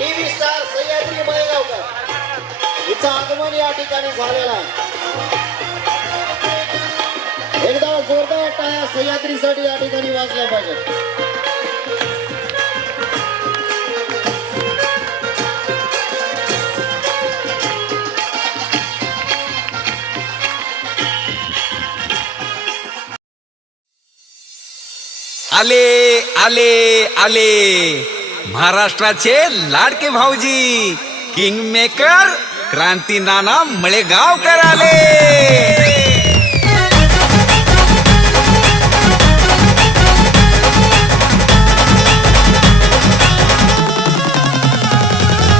TV star Sahyadri मयगावकर हिचं आगमन या ठिकाणी झालेलं आहे. एकदा जोरदार टाळ्या सह्याद्रीसाठी या ठिकाणी वाजल्या पाहिजेत. आले आले आले महाराष्ट्राचे लाडके भाऊजी किंग मेकर क्रांती नाना मळेगावकर आले.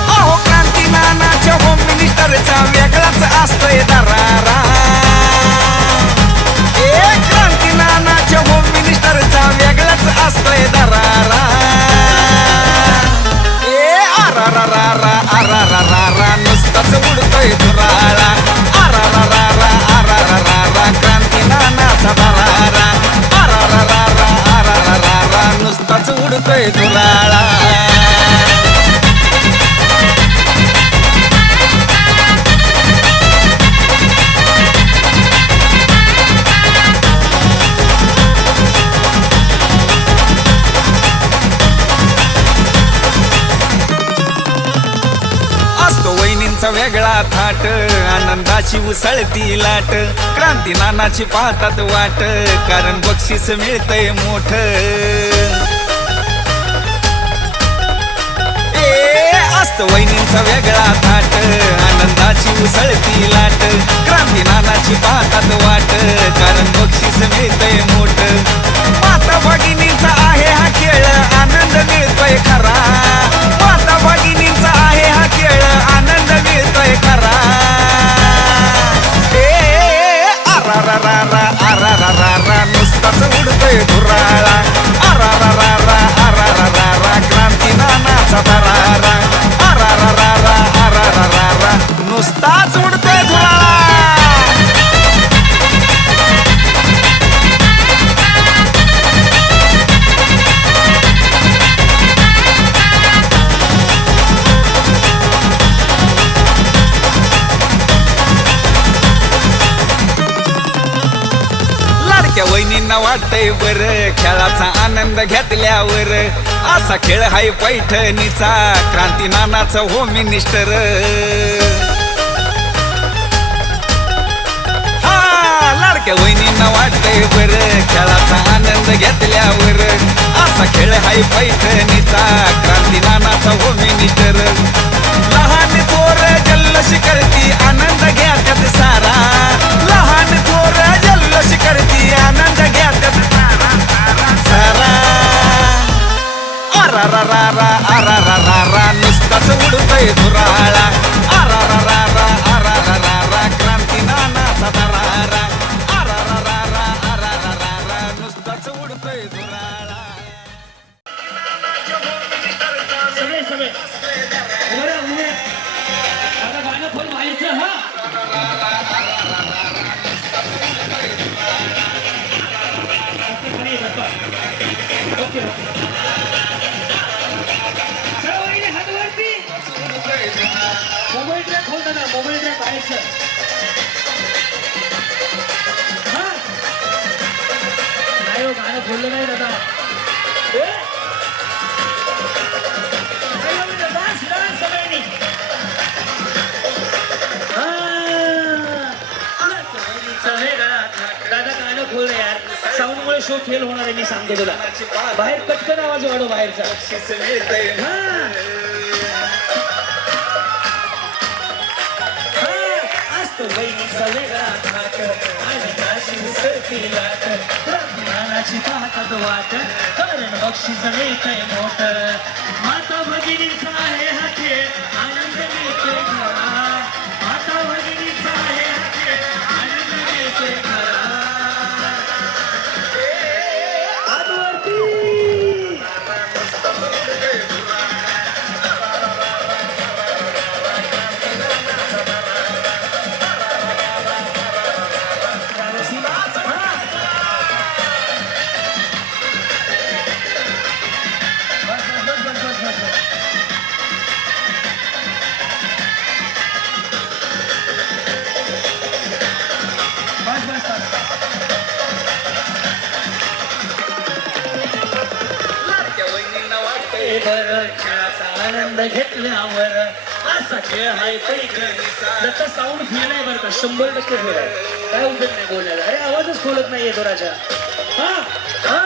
अहो क्रांती नानाच्या होम मिनिस्टरचा वेगळाच असतोय दरारा. क्रांती नानाच्या होम मिनिस्टरचा वेगळाच असतोय दरारा. आरा रा रा रा आरा रा रा रा नुसताच उडतोय धुराळा. आरा रा रा रा आरा रा रा रा क्रांती नानाचा दरारा. आरा रा रा रा आरा रा रा रा नुसताच उडतोय धुराळा. वेगळा थाट आनंदाची उसळती लाट. क्रांती नानाची पाहतात वाट कारण बक्षीस मिळतंय मोठ. असतो वहिनींचा वेगळा थाट आनंदाची उसळती लाट. क्रांती नानाची पाहतात वाट कारण बक्षीस मिळतंय मोठ. माता भगिनींचा आहे हा खेळ आनंद मिळतोय खरा. माता भगिनींचा आहे हा खेळ आनंद मिळतोय खरा. आरा रा रा रा आरा रा रा रा नुसताच उडतोय धुराळा. आरा रा रा रा आरा रा रा रा क्रांती नानाचा दरारा. आरा रा रा रा आरा रा रा रा नुसताच उडतोय धुराळा. वहिनींना वाटतंय बर खेळाचा आनंद घेतल्यावर. असा खेळ हाय पैठणीचा क्रांती नानाचा होम मिनिस्टर. हा लाडक्या वहिनींना वाटतंय बर खेळाचा आनंद घेतल्यावर. असा खेळ हाय पैठणीचा क्रांती नानाचा होम मिनिस्टर. लहान थोर जल्लोष करती आनंद घ्यात्यात सारा. लहान थोर जल्लोष करती आनंद घ्यात्यात सारा. आरा रा रा रा आरा रा रा रा नुसताच उडतोय धुराळा. आरा रा रा रा आरा रा रा रा क्रांती नानाचा दरारा. आरा रा रा रा आरा रा रा रा नुसताच उडतोय धुराळा. सगळे सगळे आता गाणं पण व्हायचं. हा ओके सर्वांनी हात वरती. मोबाईल ट्रॅक होता ना मोबाईल ट्रॅक व्हायचं. हा नाही हो गाणं बोललं नाही दादा. सगळ्यांनी दादा गाणं खोल यार. साऊंडमुळे शो फेल होणार आहे मी सांगतो तुला. बाहेर पटकन आवाज वाढव बाहेरचा. असतो बहिणीचा वेगळा थाट आनंदाची उसळती लाट. नानाची पाहतात वाट कारण बक्षीस मिळतंय मोठ. माता भगिनींचा आहे हा खेळ आनंद मिळतोय खरा. माता भगिनींचा आहे हा खेळ आनंद मिळतोय खरा. बरं खेळाचा आनंद घेतल्यावर असा खेळ हाय त्याचा साऊंड फील नाही बरं का 100% फील आहे काय उपयोग नाही बोलायला अरे आवाजच खोलत नाहीये तो राजा हा हा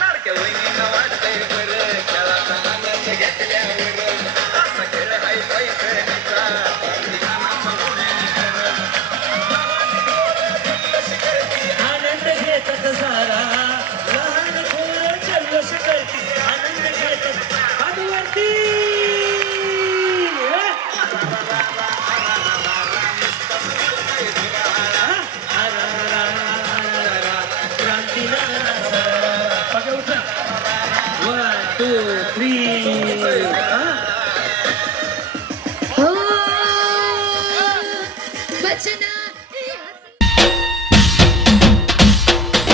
लाडक्या वहिनींना वाटतंय बरं खेळाचा आनंद घेतल्यावर असा खेळ हाय पैठणीचा क्रांतिनानाचा मुलीने खरं. आनंद घेतात सारा लहान थोर जल्लोष करती आनंद घेतात आदिवासी One, two, three. बचना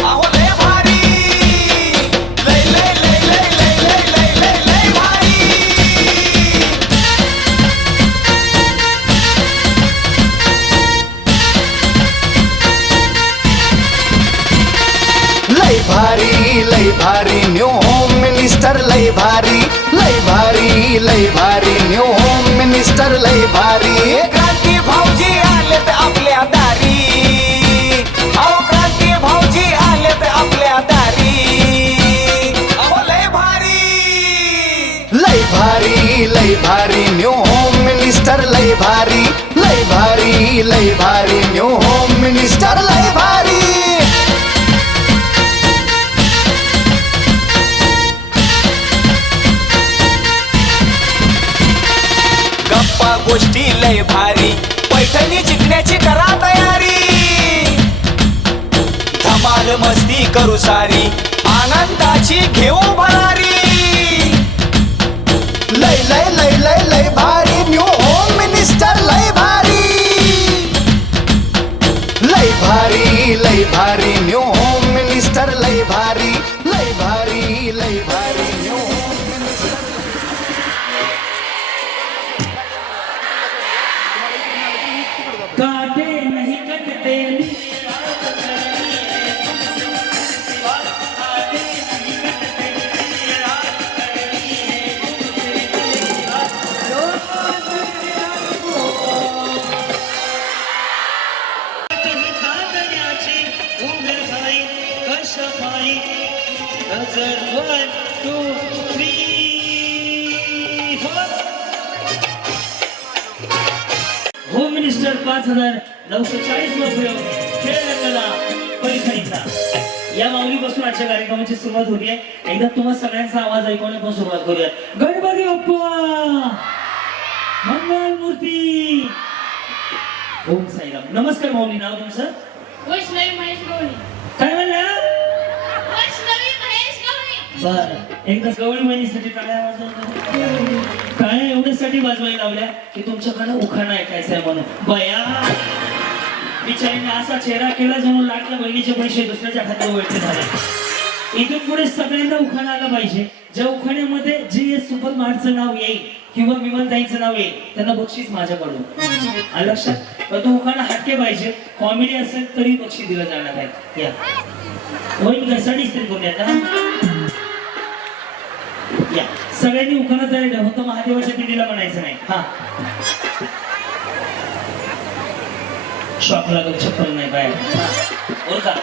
अहो लय भारी लय लय लय लय लय लय लय लय लय भारी लय भारी न्यू होम मिनिस्टर लय भारी न्यू होम मिनिस्टर लय भारी क्रांती भाऊजी आलेत आपल्या दारी अहो क्रांती भाऊजी आलेत आपल्या दारी अहो लय भारी न्यू होम मिनिस्टर लय भारी न्यू होम मिनिस्टर लय भारी गप्पा गोष्टी लय भारी पैठणी जिंकण्याची करा तयारी धमाल मस्ती करू सारी आनंदाची घेऊ भरारी लय भारी न्यू होम मिनिस्टर लय भारी न्यू होम मिनिस्टर लय भारी न्यू होम मिनिस्टर काटे नहीं कटते नजर 1, 2, 3 होम मिनिस्टर 5,940 रुपये खेळ रंगला पैठणीचा या माऊलीपासून आजच्या कार्यक्रमाची सुरुवात होती आहे एकदा तुम्हा सगळ्यांचा आवाज ऐकवण्यापासून सुरुवात करूया गणपती बाप्पा मंगल मूर्ती ओम साईराम नमस्कार माऊली नाव तुमचं वैष्णवी महेश गवळी काय म्हणलं वैष्णवी महेश गवळी बर एकदा गवळी महिनीसाठी टाळ्या वाजवल्या टाळ्या एवढ्यासाठी वाजवायला लावल्या की तुमच्याकडे उखाणा ऐकायचा आहे म्हणून बया बिचारीने असा चेहरा केला जणू लाडक्या बहिणीचे पैसे दुसऱ्याच्या खात्यावर वळते झाले इथून पुढे सगळ्यांना उखाणा आला पाहिजे ज्या उखाण्यामध्ये जे सुपर मार्टचं नाव येईल किंवा विमलताईंचं नाव येईल त्यांना बक्षीस माझ्याकडून आलं लक्षात पण तो उखाणा हटके पाहिजे कॉमेडी असेल तरी बक्षीस दिलं जाणार आहे या होईल घरसाठी स्त्री करून या सगळ्यांनी उखाणा तयार ठेवा फक्त महादेवाच्या पिंडीला म्हणायचं नाही हा शॉक लागत चप्पल नाही बाहेर हो का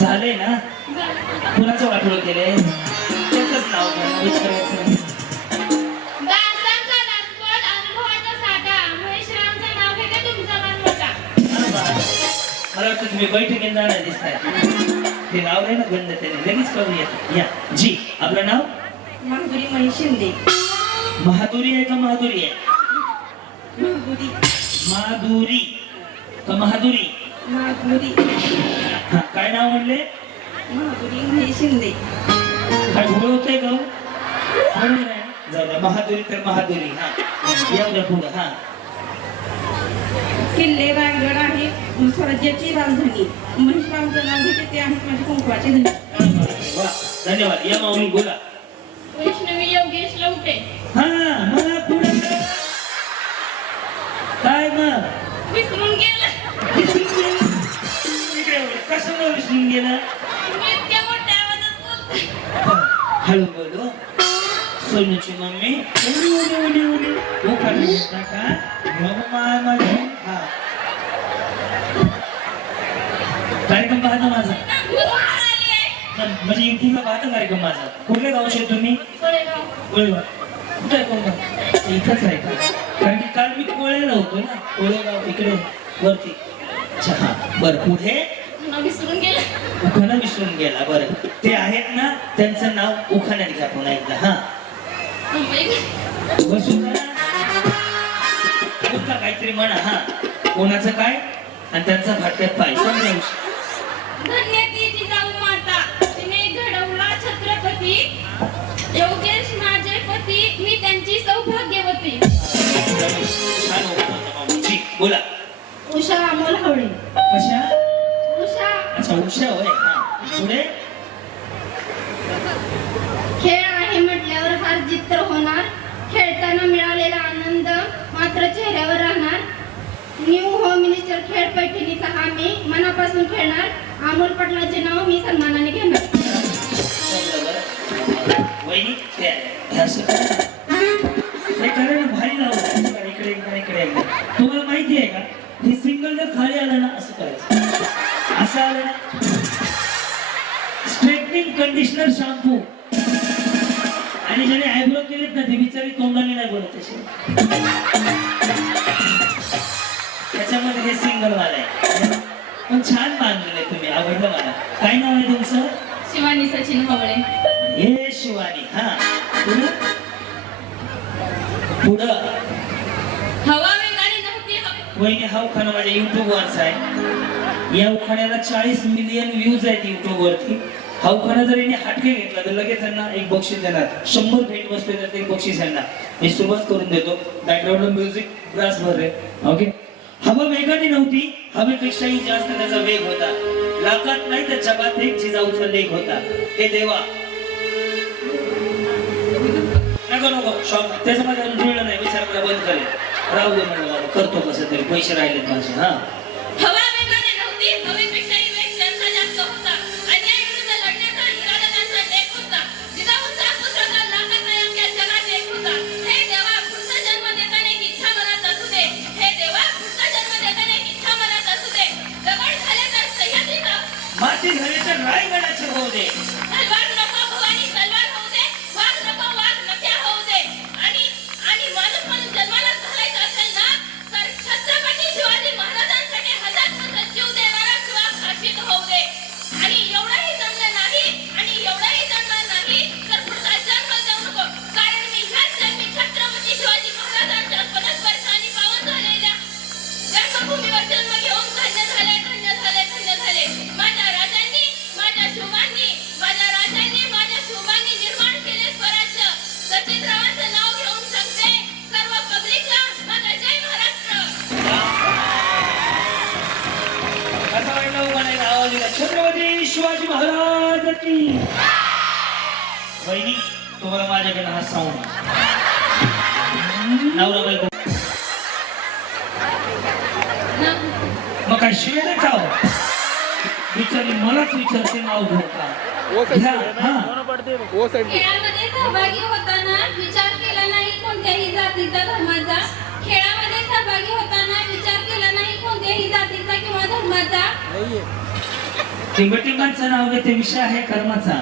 झालंय ना कुणाचं वाटोळं केलंय त्याचंच नाव घ्या, विचारायचं नाही. दासांचा दासपट अनुभवाचा साठा महेशरावचं नाव घेते तुमचा मान मोठा हा बा. मला वाटतं तुम्ही बैठकीत जाणार दिसताय ते नाव आहे ना गंध त्याने लगेच करून येत या जी आपलं नाव माधुरी महेश शिंदे महादुरी आहे का महादुरी आहे माधुरी माधुरी का महादुरी माधुरी हा काय नाव म्हणले माधुरी महेश शिंदे काय घोळ होतंय का हो? म्हणून नाही. जाऊ द्या महादुरी तर महादुरी हा या उद्या पुढं हा किल्ले रायगड आहे स्वराज्याची राजधानी महेशरावचं नाव घेते ते आहेत माझे कुंकवाचे धनी वा धन्यवाद या माऊली बोला वैष्णवी योगेश लवटे हा मला पुढे काय मग विसरून गेलं इकडे कशाला विसरून गेला मी इतक्या मोठ्या आवाजात बोलते हळू बोलो सोनूची मम्मी उडी उडी उडी उडी उखाणे घेता का मग माझी हा कार्यक्रम पाहता माझा म्हणजे युट्यूबला पाहता कार्यक्रम माझा. कुठल्या गावचे तुम्ही? कोळेगाव. कुठे आहे कोणता? इथंच आहे का? कारण की काल मी कोळेला होतो ना, कोळेगाव इकडे वरती. अच्छा हा बरं. पुढे विसरून गेला. उखाणा विसरून गेला. बरं ते आहेत ना, त्यांचं नाव उखाण्यात घ्या पुन्हा एकदा. हा बसून काहीतरी म्हणा. हा कोणाचं काय आणि त्यांचा फाटक्यात पाय समजावू. धन्य ती जिजाऊ माता, तिने घडवला छत्रपती. योगेश माझे पती, मी त्यांची सौभाग्यवती. छान होतं मामाची. बोला. उषा अमोल हवळे. कशा? उषा. अच्छा उषा होय. हा पुढे. खेळ आहे म्हटल्यावर हार जित होणार. खेळताना मिळालेला आनंद मात्र चेहऱ्यावर राहणार. न्यू होम मिनिस्टर खेळ पैठणीचा हा मी मनापासून खेळणार. अमोल पटलाचे नाव मी सन्मानाने घेणार. वहिनी ते असं हे करा ना, भारी लावलं. इकडे इकडे इकडे एकदा. तुम्हाला माहिती आहे का हे सिंगल जर खाली आलं ना असं करायचं. असं आलं ना स्ट्रेटनिंग कंडिशनर शॅम्पू. आणि ज्याने आयब्रो केलेत ना ते बिचारी तोंडाने नाही बोलत तसे. त्याच्यामध्ये हे सिंगल वाला आहे. पण छान बांधलेलं आहे तुम्ही. आवडलं मला. काय नाव आहे तुमचं? शिवानी सचिन हवळे. हे शिवानी. हा पुढं पुढं. हवा वेगाने नव्हती. वहिनी हा उखाणा माझ्या युट्यूब वरचा आहे. या उखाण्याला 40 मिलियन व्ह्यूज आहेत युट्यूब वरती. हा उखाणा जर यांनी हटके घेतला तर लगेच यांना एक बक्षीस देणार. 100 भेट बसले तर एक बक्षीस यांना. मी सुरुवात करून देतो. बॅकग्राऊंडला म्युझिक ब्रास भर रे. ओके. हवा वेगाने नव्हती, हवेपेक्षाही जास्त त्याचा वेग होता. लाखात नाही तर जगात एक जिजाऊचा लेख होता. हे देवा नको नको शॉप त्याच्यामध्ये अजून जुळलं नाही. विचार करा बंद करेल. राहू दे म्हणलं बाबा, करतो कसं तरी. पैसे राहिलेत माझे. हा हवा वेगाने नव्हती, हवेपेक्षाही वेग त्यांचा जास्त होता. अन्यायाविरुद्ध लढण्याचा इरादा त्यांचा लेख होता. जिजाऊंचा पुत्रकाळ लाखात नाही अख्ख्या जगात एक होता. हे देवा पुढचा जन्म देताना एक इच्छा मनात असू दे. हे देवा पुढचा जन्म देताना एक इच्छा मनात असू दे. दगड झाले तर सह्याद्रीचा, माती झाली तर रायगडाचे होऊ दे. तलवार नको भवानी तलवार होऊ दे. वाघ नको वाघ नक्या होऊ दे. आणि माणूस म्हणून जन्माला घालायचं असेल ना तर छत्रपती शिवाजी महाराजांसाठी हजारचा जीव देणारा किंवा फाशीत होऊ दे. आणि एवढंही जमलं नाही आणि एवढंही जमलं नाही तर पुढचा जन्म देऊ नको. कारण मी ह्याच जन्मी छत्रपती शिवाजी महाराजांच्या परस्परस्थानी पावन झालेल्या जन्मभूमीवर जन्म घेऊन धन्य झाले धन्य झाले धन्य झाले. माझ्या राजांनी माझ्या शिवबांनी निर्माण केले स्वराज्य. सचिनरावांचं नाव घेऊन सांगते सर्व पब्लिकला माझा जय महाराष्ट्र. असा वाटलं म्हणायला आवाज दिला. छत्रपती शिवाजी महाराज की. वहिनी तुम्हाला माझ्याकडे हा साऊंड नवरा बायको मग काय शिवे नाही का हो? विचारली मलाच विचारते नाव घेऊ का? घ्या. हा खेळामध्ये सहभागी होताना विचार केला नाही कोणत्याही जातीचा धर्माचा. खेळामध्ये सहभागी होताना विचार केला नाही कोणत्याही जातीचा किंवा धर्माचा. टिंबटिंबांचं नाव घेते. विषय आहे कर्माचा.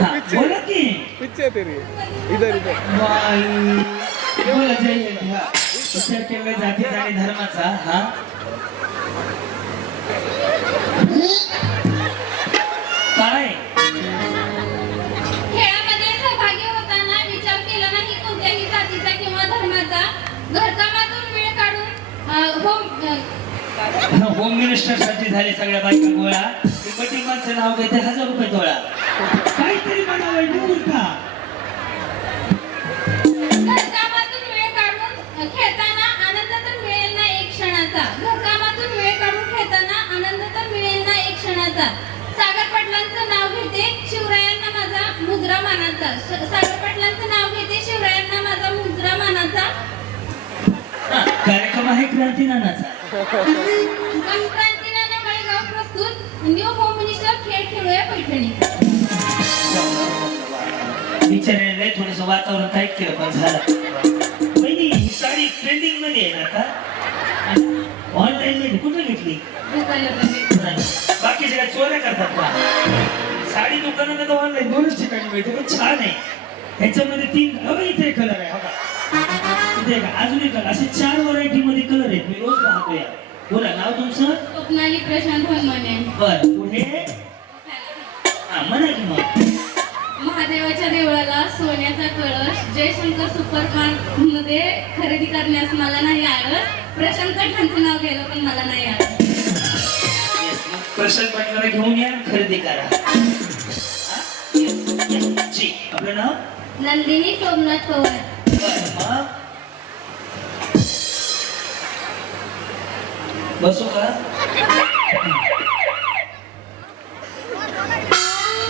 हा बोला की. बाई बोला जय घ्या. विचार केला जातीचा आणि धर्माचा. हा काय खेळामध्ये सहभागी होताना विचार केला नाही कोणत्याही जातीचा किंवा धर्माचा. घरकामातून वेळ काढून होम मिनिस्टर साठी झाले सगळ्या बायका गोळा. टिंबटिंबांचं नाव घेते 1000 रुपये तोळा. काहीतरी म्हणावं मूर्खा. घरकामातून वेळ काढून खेळताना आनंद तर मिळेल ना एक क्षणाचा. घरकामातून वेळ काढून खेळताना आनंद तर मिळेल ना एक क्षणाचा. सागर पाटलांचं नाव घेते शिवरायांना माझा मुजरा मानाचा. सागर पाटलांचं नाव घेते शिवरायांना माझा मुजरा मानाचा. कार्यक्रम आहे क्रांती नानाचा. क्रांती नाना माळेगाव प्रस्तुत न्यू होम मिनिस्टर खेळ खेळूया पैठणी. बिचाऱ्याने थोडस वातावरण टाईट केलं पण झालं. पहिली ही साडी ट्रेंडिंग मध्ये आहे ना आता, ऑनलाईन मध्ये कुठे घेतली? बाकी सगळ्या चोऱ्या करतात का? साडी दुकानात ऑनलाईन दोनच ठिकाणी मिळते, पण छान आहे. ह्याच्यामध्ये 3 इथे कलर आहे, इथे अजून एक कलर, असे 4 व्हरायटी मध्ये कलर आहेत. मी रोज पाहतो या. बोला नाव तुमचं? स्वप्नाली प्रशांत हनुमाने. बर, पुढे हा म्हणा की मग. महादेवाच्या देवळाला सोन्याचा कळश जयशंकर सुपरमार्ट मध्ये खरेदी करण्यास मला नाही आळस. प्रशांत कठांचं नाव गेलं पण मला नाही आळस. प्रशांत पाटलाला घेऊन या, खरेदी करा. हा? जी, आपलं नाव? नंदिनी सोमनाथ पवार. बर, मग बसू का?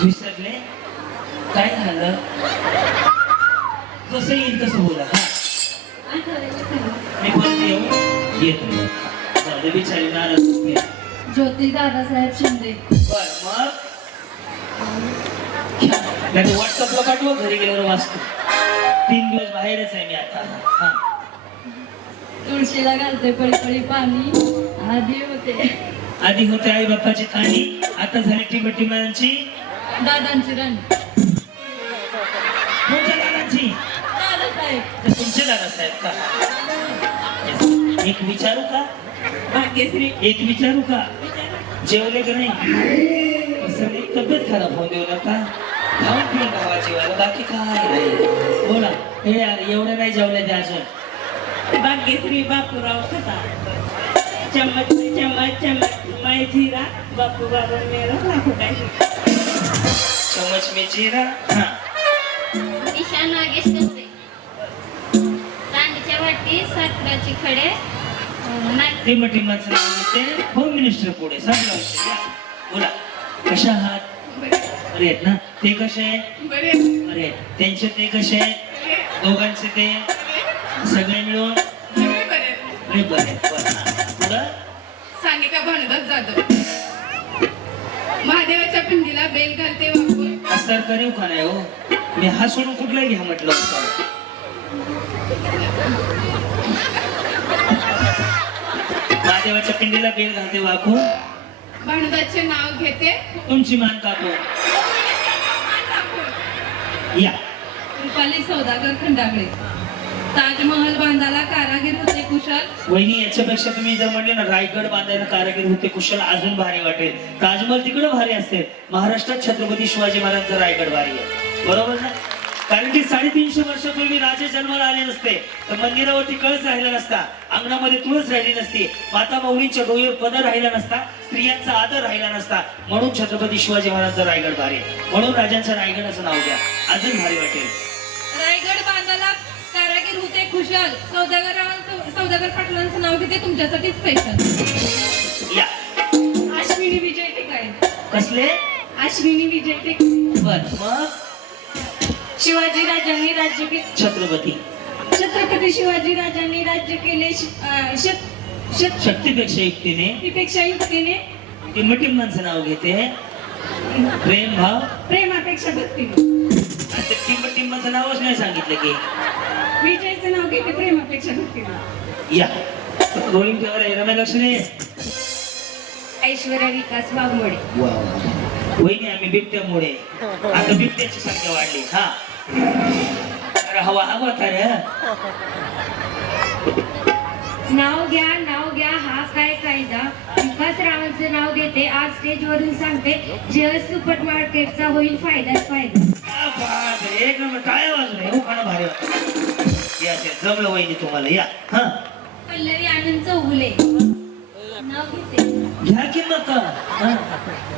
विसरले? काय झालं? जसं येईल तसं बोला. हा, मी पण येतो. जाऊ दे, बिचारी नाराज होते. ज्योती दादासाहेब शिंदे. बर, मग नाही व्हॉट्सअपला पाठवा, घरी गेल्यावर वाचतो. 3 दिवस बाहेरच आहे मी आता. हा, तुळशीला घालते पळी पळी पाणी. आधी होते आई बाप्पाची कहाणी, आता झाली टिबटिमांची दादांची राणी. कोणत्या दादांची? दादासाहेब. तर तुमचे दादासाहेब का? एक विचारू का? भाग्यश्री. एक विचारू का? जेवले का नाही? सगळी तब्येत खराब होऊन देऊ नका. खाऊन पिऊन खावा जेवायला, बाकी काय नाही. बोला. हे यार एवढं नाही जेवले ते अजून. भाग्यश्री बापूराव खता. चम्मच में चम्मच चम्मच मैं जीरा बापू बाबा मेरा लाखो काय. चम्मच में जीरा. हा, ईशा नागेश कसे. चांदीच्या वाटी साखराची खडे. टिबटिमाचं नाव घेते होम मिनिस्टर पुढे सगळं विषय. बोला. कशा आहात? बरे आहेत ना? ते कसे आहे? बरे बरे आहेत. त्यांचे ते कसे आहेत? दोघांचे ते सगळे मिळून बरे बरे आहेत. बरं, हा. पुढं सानिका भानुदास जाधव. महादेवाच्या पिंडीला बेल घालते वाकून. अस्तर करीव का नाही हो? मी हा सोडून कुठलाही घ्या म्हटलं होतं. महादेवाच्या पिंडीला बेल घालते वाकून. भानुदासचे नाव घेते. तुमची मान कापून. या. रुपाली सौदागर खंडागळे. ताजमहल बांधायला कारागीर होते कुशल. वहिनी याच्यापेक्षा तुम्ही जर म्हणले ना रायगड बांधायला कारागीर होते कुशल, अजून भारी वाटेल. ताजमहल तिकडे भारी असते, महाराष्ट्रात छत्रपती शिवाजी महाराजांचा रायगड भारी आहे. बरोबर ना? कारण की 350 वर्षापूर्वी राजे जन्माला आले नसते तर मंदिरावरती कळस राहिला नसता, अंगणामध्ये तुळस राहिली नसती, माता माऊलींच्या डोळ्यावर पदर राहिला नसता, स्त्रियांचा आदर राहिला नसता. म्हणून छत्रपती शिवाजी महाराजांचा रायगड भारी आहे. म्हणून राजांच्या रायगडाचं नाव द्या, अजून भारी वाटेल. रायगड बांधायला कारागीर होते कुशल. सौदागर पाटलांचं नाव घेते तुमच्यासाठी स्पेशल. या. अश्विनी विजय टिकाळे. कसले? अश्विनी विजय टिकाळे. बर, मग शिवाजी राजांनी राज्य केले. छत्रपती छत्रपती शिवाजी राजांनी राज्य केले. शक्तीपेक्षा युक्तीने. शक्तीपेक्षा युक्तीने. टिंबटिंबांचं नाव घेते प्रेम भाव. प्रेमापेक्षा भक्तीने. आता टिंबटिंबाचं नावच नाही सांगितलं की. विजयचं नाव घेते प्रेमापेक्षा भक्तीने. या. रोलिंग ठेवा रे, रम्या लक्ष दे. ऐश्वर्या विकास वाघमोडे. वहिनी आम्ही बिबट्यामुळे आता बिबट्याची संख्या वाढली. हा, अरे हवा हवा तर नाव घ्या हा काय कायदा. विकास रावांचं नाव घेते, आज स्टेजवरून सांगते, जय सुपर मार्केटचा होईल फायदाच फायदा. एक नंबर काय वाजलं हे खाणं भारी वाटत. या जमलं वहिनी तुम्हाला. या. हा, पल्लवी आनंद चौगुले नाव घेते. घ्या की नका.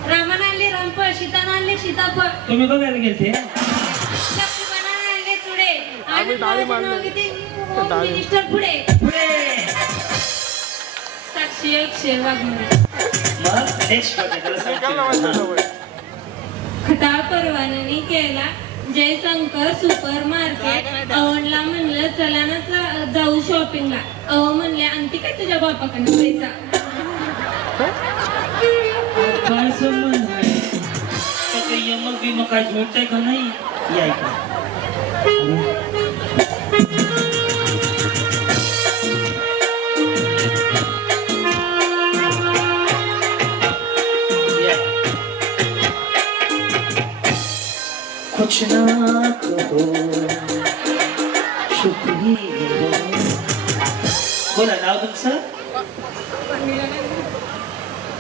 रामानं आणले रामफळ, सीतानं आणले सीताफळ, तुम्ही बघायला गेलते. लक्ष्मणानं आणले चुडे. आनंद नाव घेते, होम मिनिस्टर पुढे. पुढे. साक्षी अक्षय वाघमोडे. मग नेक्स्ट त्याला सांगते. खटाळ परवानगी केला, जयशंकर सुपर मार्केट. अवनला म्हणलं चला ना जाऊ शॉपिंगला. अव म्हणले आणती काय तुझ्या बापाकडनं पैसा. काय संबंध आहे? यमक बिमक काय झोडतंय का नाही? या इकडे. या. कुछ ना कहो शुक्रिया. बोला नाव तुमचं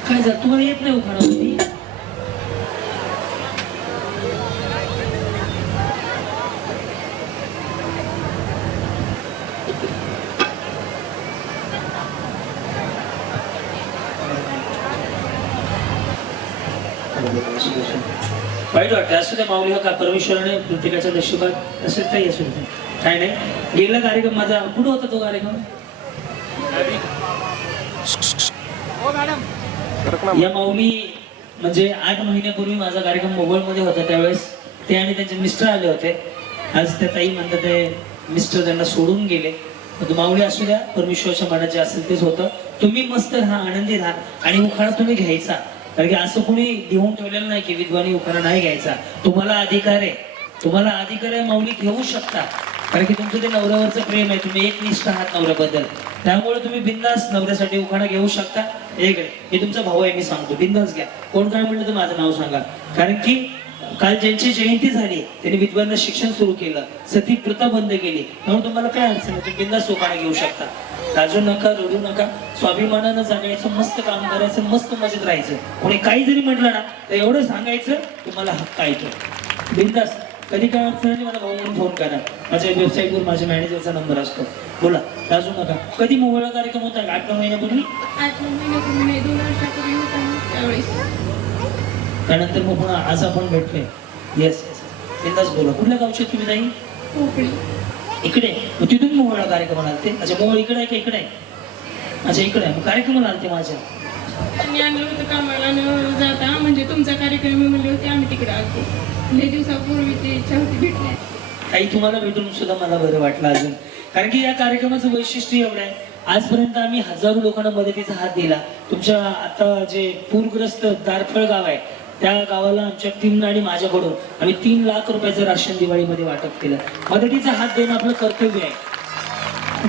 काय झालं तुम्हाला येत नाही उखाणा होती वाईट वाटतं असू द्या माऊली का परमेश्वराने प्रत्येकाच्या नशिबात तसेच काही असू दे काय नाही गेला कार्यक्रम माझा कुठं होता तो कार्यक्रम या माऊली म्हणजे 8 महिन्यापूर्वी माझा कार्यक्रम मोबाईलमध्ये होता त्यावेळेस ते आणि त्यांचे मिस्टर आले होते आज त्या ताई म्हणतात ते मिस्टर त्यांना सोडून गेले माऊली असू द्या परमेश्वराच्या मनात जे असेल तेच होतं तुम्ही मस्त राहा आनंदी राहा आणि उखाणा तुम्ही घ्यायचा कारण की असं कोणी लिहून ठेवलेलं नाही की विद्वानी उखाणा नाही घ्यायचा तुम्हाला अधिकार आहे माऊली घेऊ शकता कारण की तुमचं ते नवऱ्यावरचं प्रेम आहे तुम्ही एकनिष्ठ आहात नवऱ्याबद्दल त्यामुळे तुम्ही बिंदास नवऱ्यासाठी उखाणा घेऊ शकता हे तुमचा भाऊ आहे मी सांगतो बिंदास घ्या कोण काय म्हणलं तर माझं नाव सांगा कारण की काल ज्यांची जयंती झाली त्यांनी विद्वांना शिक्षण सुरू केलं सती प्रथा बंद केली त्यामुळे तुम्हाला काय अडचण आहे तुम्ही बिंदास उखाणा घेऊ शकता लाजू नका रडू नका स्वाभिमानानं जगायचं मस्त काम करायचं मस्त मजेत राहायचं कोणी काही जरी म्हटलं ना तर एवढं सांगायचं तुम्हाला हक्क आहे तो बिंदास कधी काय अडचण मला भाऊ म्हणून फोन करा माझ्या वेबसाईटवर माझ्या मॅनेजरचा नंबर असतो बोला लाजू नका कधी मोबाईल कार्यक्रम होता 8 महिन्यापूर्वी 8 महिन्यापूर्वी नाही 2 वर्षापूर्वी होता ना त्यावेळेस त्यानंतर मग पुन्हा आज आपण भेटलोय येस बिंदास बोला कुठल्या गावचे तुम्ही नाही पोकळी इकडे मग तिथून मोबाईल कार्यक्रम आलते अच्छा मोबाईल इकडे आहे का इकडे आहे अच्छा इकडे आहे मग कार्यक्रम आलते माझ्या मी आणलं होतं कामाला न जाता म्हणजे तुमचा कार्यक्रम मी म्हणले होते आम्ही तिकडे आलतो लई दिवसापूर्वी ते इच्छा होती भेटल्या काही तुम्हाला भेटून सुद्धा मला बरं वाटलं अजून कारण की या कार्यक्रमाचं वैशिष्ट्य एवढं आहे आजपर्यंत आम्ही हजारो लोकांना मदतीचा हात दिला तुमच्या आता जे पूरग्रस्त दारफळ गाव आहे त्या गावाला आमच्या टीमनं आणि माझ्याकडून आम्ही 3 लाख रुपयाचं राशन दिवाळीमध्ये वाटप केलं मदतीचा हात देणं आपलं कर्तव्य आहे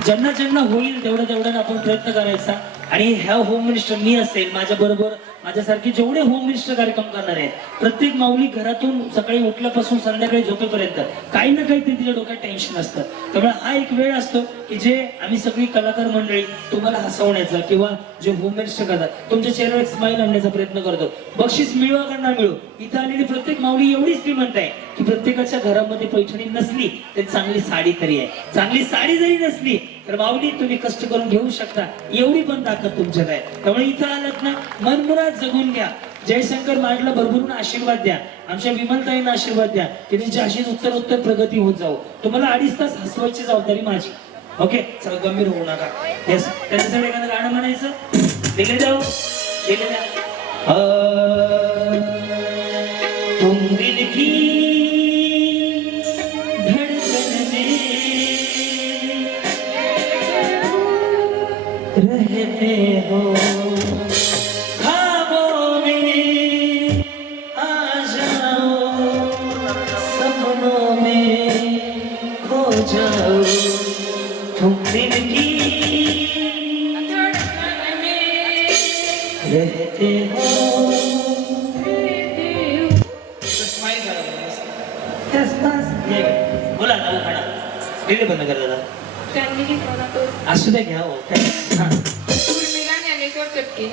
ज्यांना होईल तेवढ्या आपण प्रयत्न करायचा आणि ह्या होम मिनिस्टर मी असेल माझ्या बरोबर माझ्यासारखे जेवढे होम मिनिस्टर कार्यक्रम करणार आहेत प्रत्येक माऊली घरातून सकाळी उठल्यापासून संध्याकाळी झोपेपर्यंत काही ना काहीतरी तिच्या डोक्यात टेन्शन असतं त्यामुळे हा एक वेळ असतो की जे आम्ही सगळी कलाकार मंडळी तुम्हाला हसवण्याचा किंवा जे होम मिनिस्टर करतात तुमच्या चेहऱ्यावर एक स्माईल आणण्याचा प्रयत्न करतो बक्षीस मिळवा का ना मिळू इथं आलेली प्रत्येक माऊली एवढी श्रीमंत आहे की प्रत्येकाच्या घरामध्ये पैठणी नसली तरी चांगली साडी तरी आहे चांगली साडी जरी नसली तर माऊली तुम्ही कष्ट करून घेऊ शकता एवढी पण ताकद तुमच्यात आहे त्यामुळे इथं आलात ना मनमुराद जगून घ्या जयशंकर मार्टला भरभरून आशीर्वाद द्या आमच्या विमलताईंना आशीर्वाद द्या की त्यांची अशीच उत्तर प्रगती होत जाऊ तुम्हाला 2.5 तास हसवायची जबाबदारी माझी ओके चला गंभीर होऊ नका येस त्याच्यासाठी एखादं गाणं म्हणायचं दिले जाऊ दिले द्या तुम दिल की रहते हो ख्वाबों में आ जाओ सपनों में खो जाओ तुम दिल की रहते हो स्माइल करा बोला ना खाना दिले बंद कर दादा त्यांनी घेतला ना तो असू द्या घ्या हो काय उर्मिला ज्ञानेश्वर चटके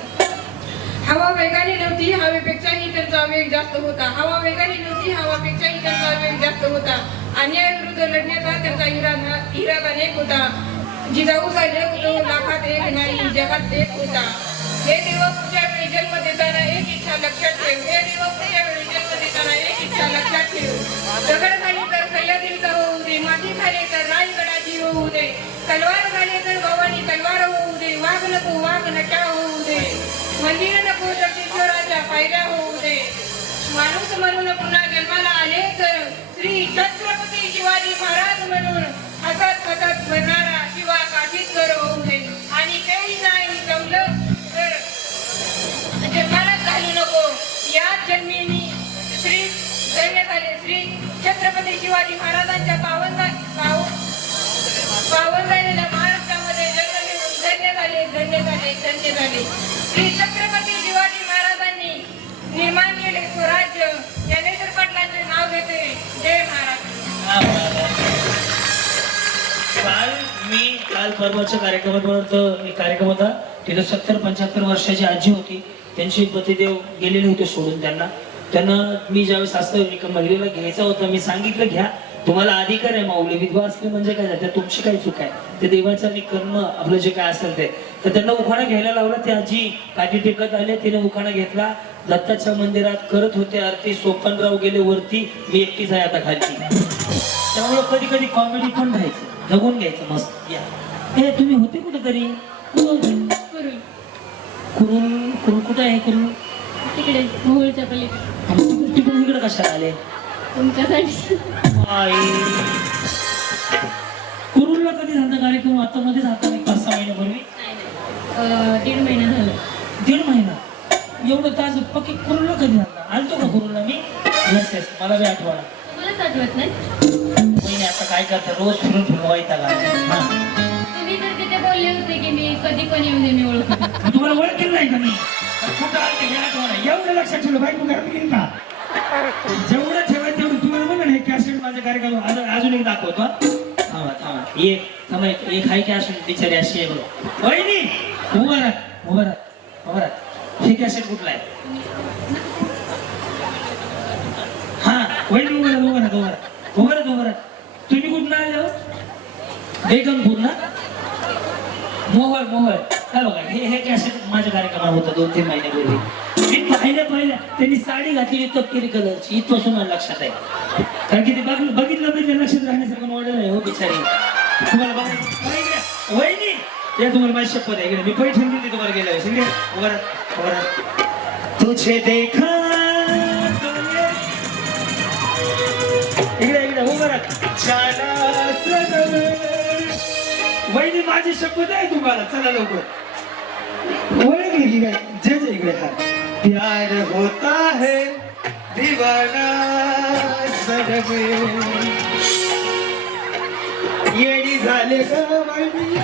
हवा वेगाने नव्हती हवेपेक्षाही त्यांचा वेग जास्त होता हवा वेगाने नव्हती हवापेक्षाही त्यांचा वेग जास्त होता अन्यायाविरुद्ध लढण्याचा त्यांचा इरादा नेक होता जिजाऊचा जग तो लाखात एक नाही जगात एक होता हे दिवस पुढच्या वेळी जन्म देताना एक इच्छा लक्षात ठेव हे दिवस पुढच्या वेळी जन्म देताना एक इच्छा लक्षात ठेव दगड झाली तर सह्याद्रीचा होऊ दे माती झाली तर राजगडाची होऊ दे तलवार झाली तर भवानी तलवार होऊ दे वाघ नको वाघ नट्या होऊ दे मंदिर नको तर ईश्वराच्या पायऱ्या होऊ दे माणूस म्हणून पुन्हा जन्माला आले तर श्री छत्रपती शिवाजी महाराज म्हणून हसत हसत मरणारा शिवा काठीकर होऊ दे आणि काही नाही जमलं तर जन्मालाच घालू नको याच जन्मी श्री दैन्य झाले श्री छत्रपती शिवाजी महाराजांच्या पावन झालेल्या महाराष्ट्रामध्ये जन्म घेऊन धन्य झाले धन्य झाले धन्य झाले. श्री छत्रपती शिवाजी महाराजांनी निर्माण केले स्वराज्य. ज्ञानेश्वर पाटलांचे नाव घेते. जय महाराज. काल परवाच्या कार्यक्रमात एक कार्यक्रम होता. तिथं 70-75 वर्षाची आजी होती. त्यांचे पतिदेव गेलेले होते सोडून. त्यांना मी ज्यावेळेस असं एका महिलेला घ्यायचा होता, मी सांगितलं घ्या, तुम्हाला अधिकार आहे माऊली. विधवा असले म्हणजे काय झालं, तुमची काय चूक आहे, ते देवाचं आणि कर्म आपलं जे काय असेल ते. तर त्यांना उखाणा घ्यायला लावला. ते आजी काठी टेकत आले, तिने उखाणा घेतला. दत्ताच्या मंदिरात करत होते आरती. सोपनराव गेले वरती, मी एकटीच आहे आता खालची. त्यामुळे कधी कधी कॉमेडी पण राहायचं, जगून घ्यायचं मस्त. या हे तुम्ही होते कुठेतरी? कुरुल कुठं आहे? कुरुल तिकडे मोहोळच्या पलीकडे. तिकडून इकडे कशाला आले? तुमच्यासाठी. कुरुलला कधी झाला कार्यक्रम? आता मध्ये झाला 5-6 महिन्यापूर्वी. 1.5 महिना झाला. 1.5 महिना? एवढं तास पक्की कुरुलला कधी झाला? आलतो का कुरुलला मी? येस येस, मला बी आठवणा. तुम्हालाच आठवत नाही? महिने आता काय करता, रोज फिरून व्हायचा का? तुम्ही तर तिथे बोलले होते की मी कधी पण येऊन दे, मी ओळखते. तुम्हाला ओळखेल नाही का मी? कुठं आलते हे आठवणा. एवढं लक्षात ठेवलं बायको घरात गेली का? जेवढं ठेवायचं तेवढं. तुम्हाला म्हणलं ना हे कॅसेट माझ्या कार्यक्रम अजून एक दाखवतो. थांबा थांबा एक हाय कॅसेट बिचारी अशी आहे बघ. वहिनी उभा राहा. हे कॅसेट कुठला आहे? हा वहिनी उभा राहा. तुम्ही कुठं आले हो? बेगमपूर ना? मोहळ. काय बघा हे कॅसेट माझ्या कार्यक्रमात होतं 2-3 महिन्यापूर्वी. मी पाहिल्या त्यांनी साडी घातलेली तपकिरी कलरची. इथपासून मला लक्षात आहे, कारण की ते बघितलं लक्षात राहण्यासारखं मॉडेल आहे हो बिचारी. तुम्हाला बघा वहिनी, या तुम्हाला माझी शपथ आहे. इकडे मी पैठण दिली तुम्हाला गेल्या वेळेस. इकडे उभा राहा. तुझे देखा इकडे उभा राहा. वहिनी माझी शपथ आहे तुम्हाला. चला लवकर. ओळखली की काय? जे इकडे हा. प्यार होता है दीवाना सनम, येडी झाले का वहिनी?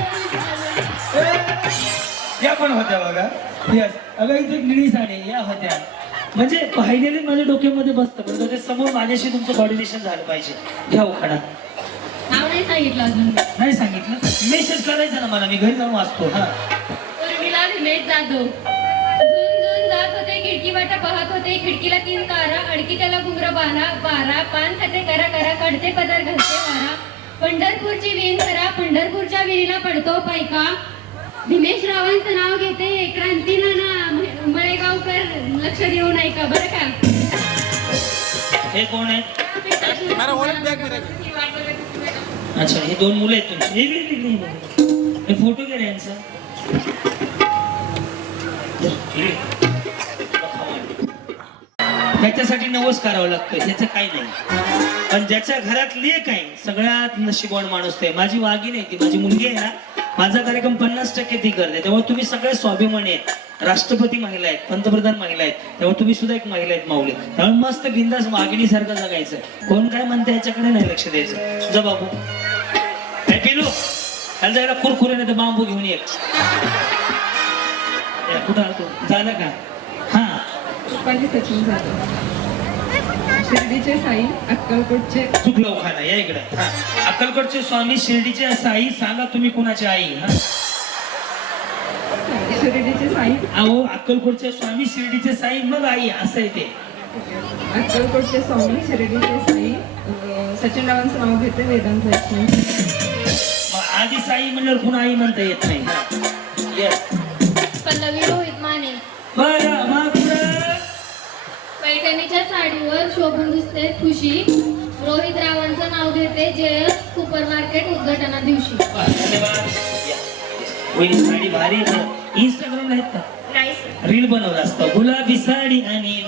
या पण होत्या बघा. यस, अगं इथे निळी साडी या होत्या. म्हणजे पाहिलेले माझ्या डोक्यामध्ये बसतं, पण ते समोर माझ्याशी तुमचं कॉर्डिनेशन झालं पाहिजे. घ्या उखाणा. नाव नाही सांगितलं अजून. नाही सांगितलं? मेसेज करायचा ना मला, मी घरी जाऊन वाचतो. हा उर्मिला हिमेश जाधव. झुंझुन जात होते, खिडकी वाटा पाहत होते. खिडकीला 3 तारा, अडकी त्याला घुंगर 12 पान खाते करा काढते पदर घालते वारा. पंढरपूरची विहीर करा, पंढरपूरच्या विहिरीला पडतो पायका. भीमेश रावांचं नाव घेते, क्रांती नाना मळेगावकर. लक्ष देऊ नाही का बरं का? हे कोण आहे? अच्छा, हे 2 मुलं आहेत तुमची. हे फोटो घे रे यांचा. त्याच्यासाठी नवस करावं लागतं, ह्याचं काही नाही. पण ज्याच्या घरात लेक आहे, सगळ्यात नशीबवान माणूस ते. माझी वाघीण आहे ती, माझी मुलगी आहे ना. माझा कार्यक्रम 50% ती करते. त्यामुळे तुम्ही सगळे स्वाभिमानी आहेत. राष्ट्रपती महिला आहेत, पंतप्रधान महिला आहेत, त्यामुळे तुम्ही सुद्धा एक महिला आहेत माऊली. त्यामुळे मस्त बिंदास वाघिणीसारखं जगायचं. कोण काय म्हणतं याच्याकडे नाही लक्ष द्यायचं. जा बाबू काय पिलो त्याला जायला कुरकुरे नाही तर बांबू घेऊन ये. कुठं आलतो? झालं का? हा सचिन जाधव. शिर्डीचे साई, अक्कलकोटचे. चुकलं उखाणा. या इकडे. हा अक्कलकोटचे स्वामी, शिर्डीचे साई. सांगा तुम्ही कुणाची आई? हा शिर्डीचे साई. अहो अक्कलकोटचे स्वामी, शिर्डीचे साई, मग आई असं आहे ते. अक्कलकोटचे स्वामी, शिर्डीचे साई. सचिन रावांचं नाव घेते, वेदांत वैष्णव. आधी साई म्हणल्यावर पुन्हा आई म्हणता येत नाही. पल्लवी रोहित माने. बरं मग पैठणीच्या साडीवर शोभून दिसते खुशी. रोहित रावांचं नाव घेते, जयस सुपर मार्केट उद्घाटना दिवशी. धन्यवाद. साडी भारी आहे. इंस्टाग्रामला आहेत का? रील बनवलं असतं. गुलाबी साडी आणि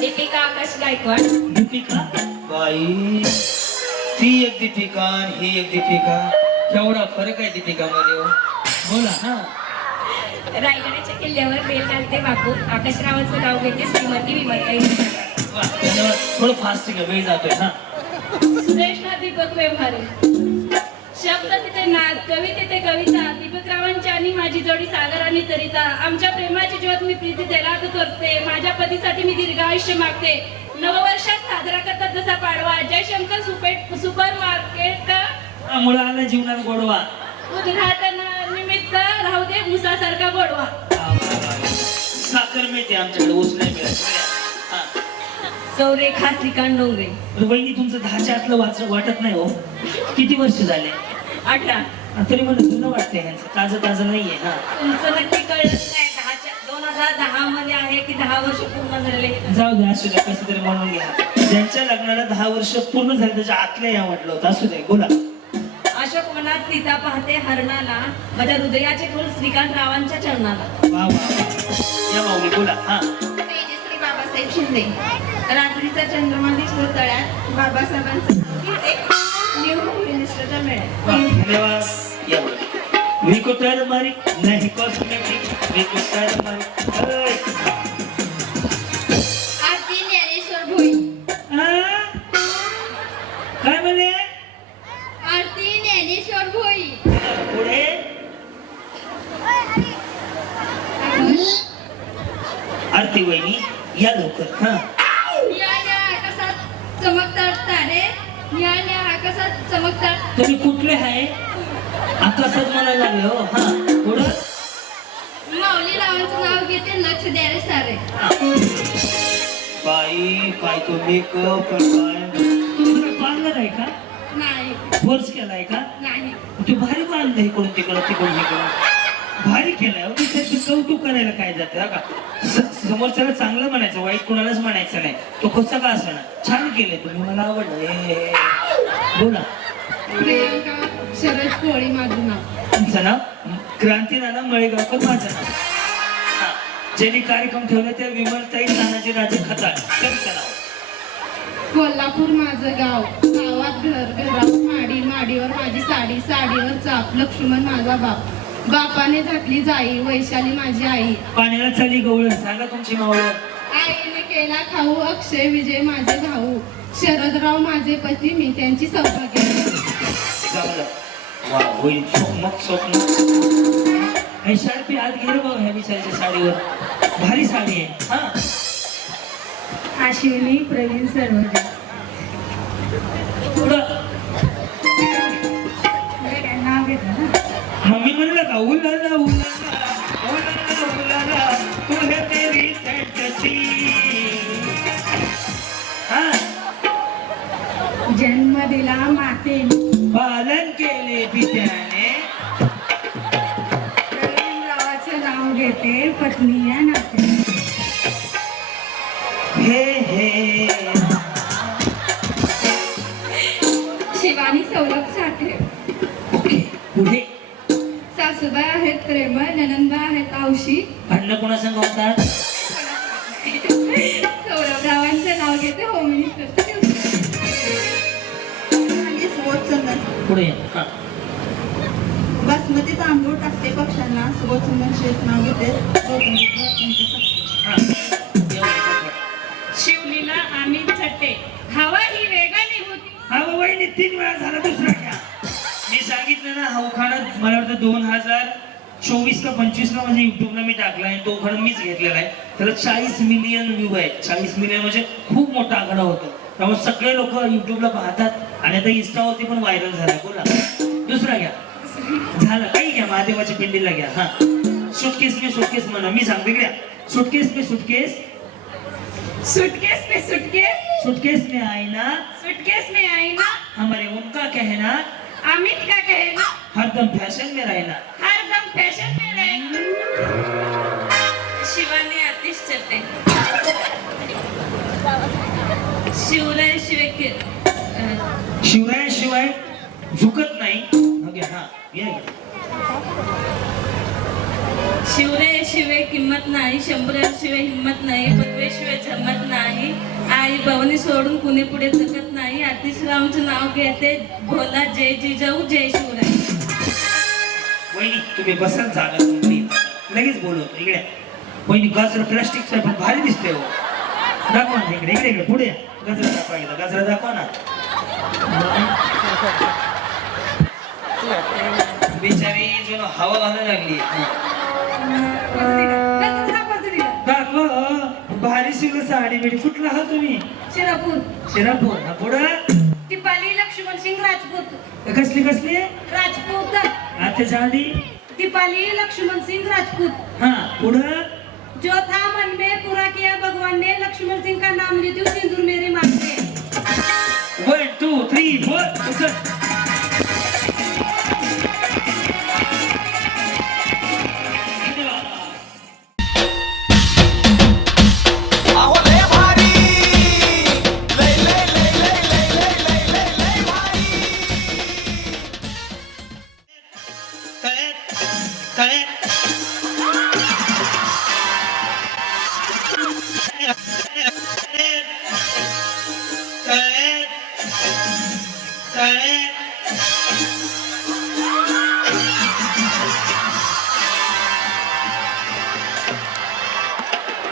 दीपिका आकाश गायकवाड. दीपिका बाई, ती एक दीपिका आणि ही एक दीपिका. केवढा फरक आहे दीपिका मध्ये. बोला. हा रायगडाच्या किल्ल्यावर बेल घालते वाकू आकाशरावांचं नाव घेते श्रीमती विमलताई वा, धन्यवाद. थोडं फास्ट आहे, वेळ जातोय. हा सुरेशना दीपक व्यवहारे शब्द तिथे नाद कवी तिथे कविता दीपकरावांची आणि माझी जोडी सागर आणि सरिता आमच्या प्रेमाची ज्योत मी प्रीती तेलात करते माझ्या पतीसाठी मी दीर्घ आयुष्य मागते नववर्षात साजरा करतात जसा पाडवा जयशंकर सुपर मार्केट मुळे आला जीवनात गोडवा. उद्घाटनानिमित्त राहू दे मुसासारखा गोडवा साखर मिळते आमच्याकडे, ऊस नाही मिळत. हा. सौरेखा श्रीकांत डोंगरे वहिनी तुमचं 10च्या आतलं वाटत नाही हो. किती वर्ष झाले? 18 तरी मला जुनं वाटतंय ह्यांचं, ताजं ताजं नाहीये. हा तुमचं नक्की कळलं नाही 2010 मध्ये आहे की 10 वर्ष पूर्ण झाले जाऊ द्या, असू द्या, कसं तरी म्हणून घ्या. ज्यांच्या लग्नाला 10 वर्ष पूर्ण झाले त्याच्या आतल्या या म्हटलं होतं. असू दे, बोला. अशोक वनात सीता पाहते हरणाला माझ्या हृदयाचे फुल श्रीकांत रावांच्या चरणाला वा वा, या माऊली बोला. हा तेजश्री बाबासाहेब शिंदे रात्रीचा चंद्रमा दिसतो तळ्यात बाबासाहेबांचं नाव घेते न्यू होम मिनिस्टरच्या मेळ्यात. वा, धन्यवाद. या बोला. विकोटर मारी नाही कॉस्मेटिक विकोटर मारी. आरती ज्ञानेश्वर भोई काय म्हणले? आरती ज्ञानेश्वर भोई पुढे आरती वहिनी या लवकर. हा न्या आकाशात चमकतात तारे न्या आकाशात चमकतात. तुम्ही कुठले आहे? आकाशात म्हणायला लागले हो. हा पुढं माऊली रावांचं नाव घेते लक्ष द्यायला सारे. बाई काय तो मेकअप तुम्ही पार्लर आहे का? नाही कोर्स केलाय का? नाही ते भारी बांधलं इकडून तिकडं तिकडून इकडं भारी केलाय. त्याचं कौतुक करायला काय जातं का? समोरच्याला चांगलं म्हणायचं, वाईट कोणालाच म्हणायचं नाही. तो कसा का असणार, छान केलंय तुम्ही, मला आवडलं. बोला. प्रियंका शरद कोळी माझं नाव. तुमचं नाव? क्रांती नाना मळेगावकर माझं नाव. हा. ज्यांनी कार्यक्रम ठेवला त्या विमलताई नानाजी राजे खताळ त्यांचं नाव. कोल्हापूर माझं गाव गावात घर घरात माडी माडीवर माझी साडी साडीवर चाप लक्ष्मण माझा बाप बापाने घातली जाई वैशाली माझी आई पाण्याला चाली गवळ सांगा तुमची मावळ. आईने केला खाऊ अक्षय विजय माझे भाऊ शरदराव माझे पती मी त्यांची सौभाग्य. गावलं. वा होईल स्वप्न शार्पी आत गेलं बघ ह्या विचाराच्या साडीवर, भारी साडी आहे. हा अश्विनी प्रवीण सर्वदे पुढं नाव घेतलं ना मम्मी म्हणलं का उलाला उलाला उलाला उलाला तू है मेरी फॅन्टसी. हा जन्म दिला मातेने पालन केले पित्याने प्रवीण रावाचं नाव घेते पत्नी या नाते हे हे. शिवानी सौरभ साठे ओके पुढे. सासूबाई आहेत प्रेमळ ननंदबाई आहेत औशी भांडणं कोणासंग होतात? सौरभरावांचं नाव घेते होम मिनिस्टर. पुढे. हा बासमती तांदूळ टाकते पक्ष्यांना सुबोधचंदन शेत नाव घेते हा. शिवलीला अमित छट्टे हवा ही वेगाने होती हा वहिनी 3 वेळा झाला, दुसरा घ्या. मी सांगितलं ना हा उखाणा मला वाटतं 2024 का 25 ला म्हणजे युट्यूबला मी टाकला आहे. तो उखाणा मीच घेतलेला आहे. त्याला 40 मिलियन व्ह्यू आहेत. 40 मिलियन म्हणजे खूप मोठा आकडा होतो. त्यामुळे सगळे लोक युट्यूबला पाहतात आणि आता इंस्टावरती पण व्हायरल झाला. बोला दुसरा घ्या. झाला काही घ्या, महादेवाच्या पिंडीला घ्या. हा सुटकेस में सुटकेस म्हणा, मी सांगते घ्या. सुटकेस में सुटकेस सुटकेस पे सुटकेस सुटकेस में आईना सुटकेस में आईना हमारे उनका कहना अमित का कहना हरदम फैशन में रहना. हरदम फैशन में रहना. शिवानी आतिश चट्टे शिवराय शिवरायाशिवाय झुकत नाही. हा या शिवरायाशिवाय किंमत नाही शंभराशिवाय हिंमत नाही पदवेशिवाय जमत नाही आई भवानी सोडून कुणी पुढे जगत नाही आतिशरावचं नाव घेते भोला जय जिजाऊ जय शिवराय. वहिनी तुम्ही बसल जागा तुमची. लगेच बोलवतो इकडे वहिनी गाजर प्लास्टिकचा पण भारी दिसते हो दाखवा ना इकडे इकडे इकडे पुढे गजरा दाखवा एकदा गजरा दाखवा ना बिचारी जण हवा घालायला लागली दाखवा भारी शिवलं साडी बिडी कुठला हा तुम्ही शिरापूर हा पुढं टिपाली लक्ष्मण सिंग राजपूत कसली कसली राजपूत त्याच्या आधी टिपाली लक्ष्मण सिंग राजपूत हा पुढं जो था मन में पूरा किया भगवान ने लक्ष्मण सिंह का नाम ले दियो सिंदूर मेरे मांगे 1 2 3 4 उचल अहो लय भारी लय लय लय लय लय लय लय लय लय भारी तळे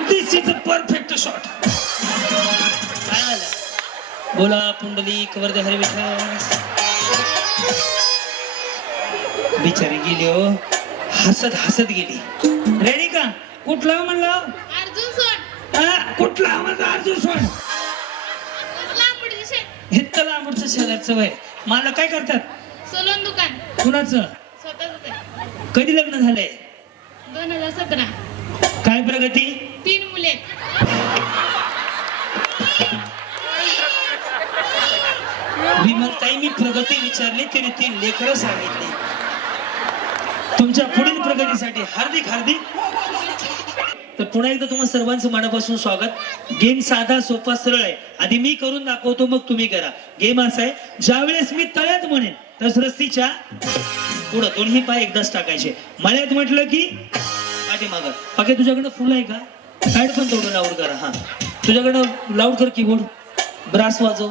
दिस इज अ परफेक्ट शॉट बोला पुंडलिक वरदे हरी विठ्ठल बिचारी गेली हो हसत हसत गेली रेडी का कुठला म्हणलं अर्जुन सोड कुठला म्हणलं अर्जुन सोड लांबडी दिशे हित्त लांबडचं शेजारचं वय मला काय करतात सलून दुकान कुणाचं स्वतःच कधी लग्न झालंय 2017 काय प्रगती 3 मुले विमलताई मी प्रगती विचारली तरी 3 लेकरं सांगितली तुमच्या पुढील प्रगतीसाठी हार्दिक हार्दिक तर पुन्हा एकदा तुम्हा सर्वांचं मनापासून स्वागत गेम साधा सोपा सरळ आहे आधी मी करून दाखवतो मग तुम्ही करा गेम असा आहे ज्यावेळेस मी तळ्यात म्हणेन तर रस्तीच्या पुढं दोन्ही पाय एकदाच टाकायचे मळ्यात म्हटलं की पाठीमागं पाके तुझ्याकडे फुल आहे का साईड पण तेवढं लाऊड करा हा तुझ्याकडं लाऊड कर कीबोर्ड ब्रास वाजव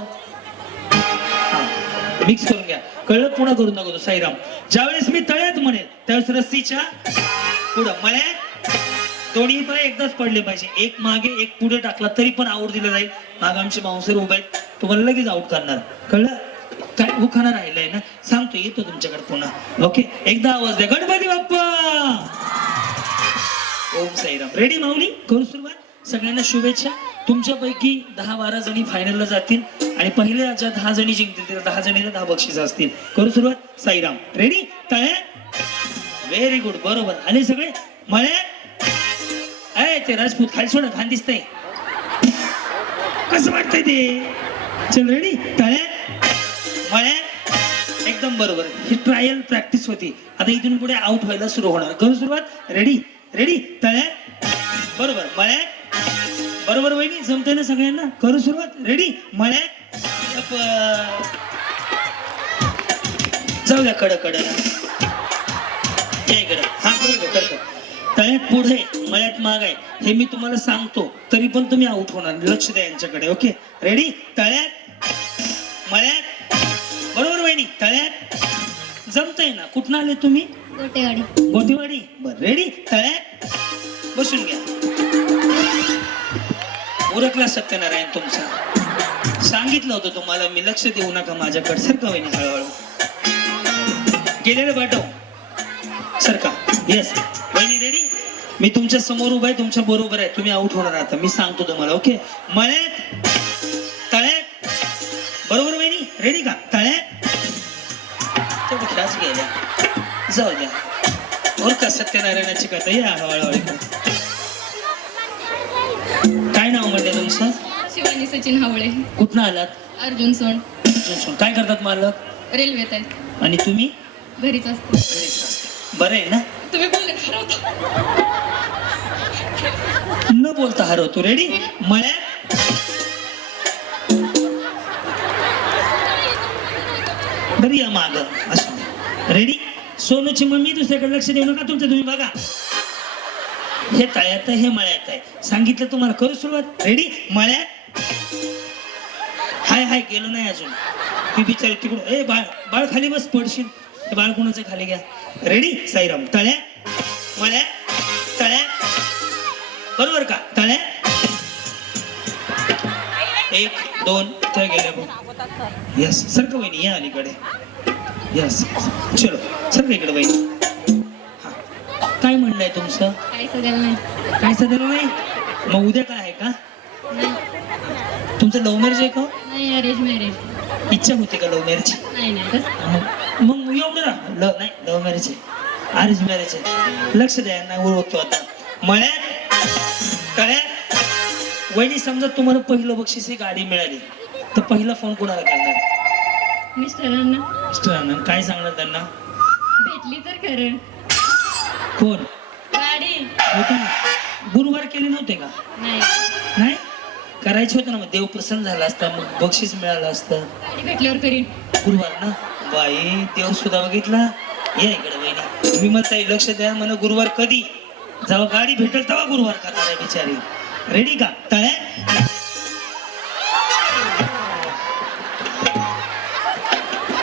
मिक्स करून घ्या कळलं पुन्हा करून दाखवतो साईराम ज्यावेळेस मी तळ्यात म्हणेन त्यावेळेस रस्सीच्या पुढं मळ्यात दोन्ही पाय एकदाच पडले पाहिजे एक मागे एक पुढे टाकला तरी पण आऊट दिलं जाईल माग आमचे बाउन्सर उभे आहेत तुम्हाला लगेच आऊट करणार कळलं काय उखाणा राहिलाय ना सांगतो येतो तुमच्याकडे पुन्हा ओके एकदा आवाज द्या गणपती बाप्पा ओम साईराम रेडी माऊली करू सुरुवात सगळ्यांना शुभेच्छा तुमच्यापैकी 10-12 जणी फायनलला जातील आणि पहिल्या ज्या 10 जणी जिंकतील त्या 10 जणीला 10 बक्षीस असतील करू सुरुवात साईराम रेडी तळे व्हेरी गुड बरोबर आले सगळे मळे अय ते राजपूत खाली सोडा घाण दिसतंय कसं वाटतंय ते चल रेडी तळे मळे एकदम बरोबर ही ट्रायल प्रॅक्टिस होती आता इथून पुढे आउट व्हायला सुरू होणार करू सुरुवात रेडी रेडी तळे बरोबर मळे बरोबर वहिनी जमते ना सगळ्यांना करू सुरुवात रेडी मळे जाऊ द्या कडकडला हा करतो तळ्यात पुढे मळ्यात माग आहे हे मी तुम्हाला सांगतो तरी पण तुम्ही आउट होणार लक्ष द्या यांच्याकडे ओके रेडी तळ्यात मळ्यात बरोबर वहिनी तळ्यात जमतंय ना कुठनं आले तुम्ही गोटेवाडी बर रेडी तळ्यात बसून घ्या उरकला सत्यनारायण तुमचा सांगितलं होतं तुम्हाला मी लक्ष देऊ नका माझ्याकडे सरका वहिनी हळूहळू गेलेलं पाठव सरका येस वहिनी रेडी मी तुमच्या समोर उभा आहे तुमच्या बरोबर आहे तुम्ही आउट होणार आता मी सांगतो तुम्हाला ओके मळ्यात तळ्यात बरोबर वहिनी रेडी का तळ्यात गेल्या जाऊ द्या और का सत्यनारायणाची कथा या हळूहळू काय नाव म्हणलं तुमचं शिवानी सचिन हावळे कुठनं आलात अर्जुन सोंड काय करतात मालक रेल्वेत आहे आणि तुम्ही घरीच असते बरं आहे ना तुम्ही बोलले खरं होतं न बोलता हरवतो रेडी मळ्यात बरी या माग असं रेडी सोनूची मम्मी दुसऱ्याकडे लक्ष देऊ नका तुमचं तुम्ही बघा हे तळ्यात आहे हे मळ्यात आहे सांगितलं तुम्हाला करू सुरुवात रेडी मळ्यात हाय हाय गेलो नाही अजून ती बिचारी तिकडून ए बाळ बाळ खाली बस पडशील बाळ कोणाचं खाली घ्या रेडी साईराम तळ्यात मळ्यात तळ्या बरोबर का तळ्या 1 2 इथे गेले बघ यस सारखं वहिनी या अलीकडे यस चलो सारखं इकडे वहिनी हा काय म्हणणं आहे तुमचं काय सगळं नाही काय सध्याला नाही मग उद्या काय आहे का तुमचं लव्ह मॅरेज आहे का नाही अरेंज मॅरेज इच्छा होती का लव्ह मॅरेज नाही नाही तसं मग एवढं ना नाही लव्ह मॅरेज आहे अरेंज मॅरेज आहे लक्ष द्या ना ओळखतो आता मळ्यात तळ्यात वहिनी समजा तुम्हाला पहिलं बक्षीस ही गाडी मिळाली तर पहिला फोन कोणाला करणार मिस्टरांना मिस्टरांना काय सांगणार त्यांना भेटली तर खरं कोण गाडी होतं ना गुरुवार केले नव्हते का नाही नाही करायचे होते ना मग देव प्रसन्न झाला असता मग बक्षीस मिळालं असतं गाडी भेटल्यावर करीन गुरुवार ना बाई देव सुद्धा बघितला या इकडे वहिनी मी म्हणताय लक्ष द्या म्हण गुरुवार कधी जेव्हा गाडी भेटेल तेव्हा गुरुवार करणार आहे बिचारी रेडी का तळ्या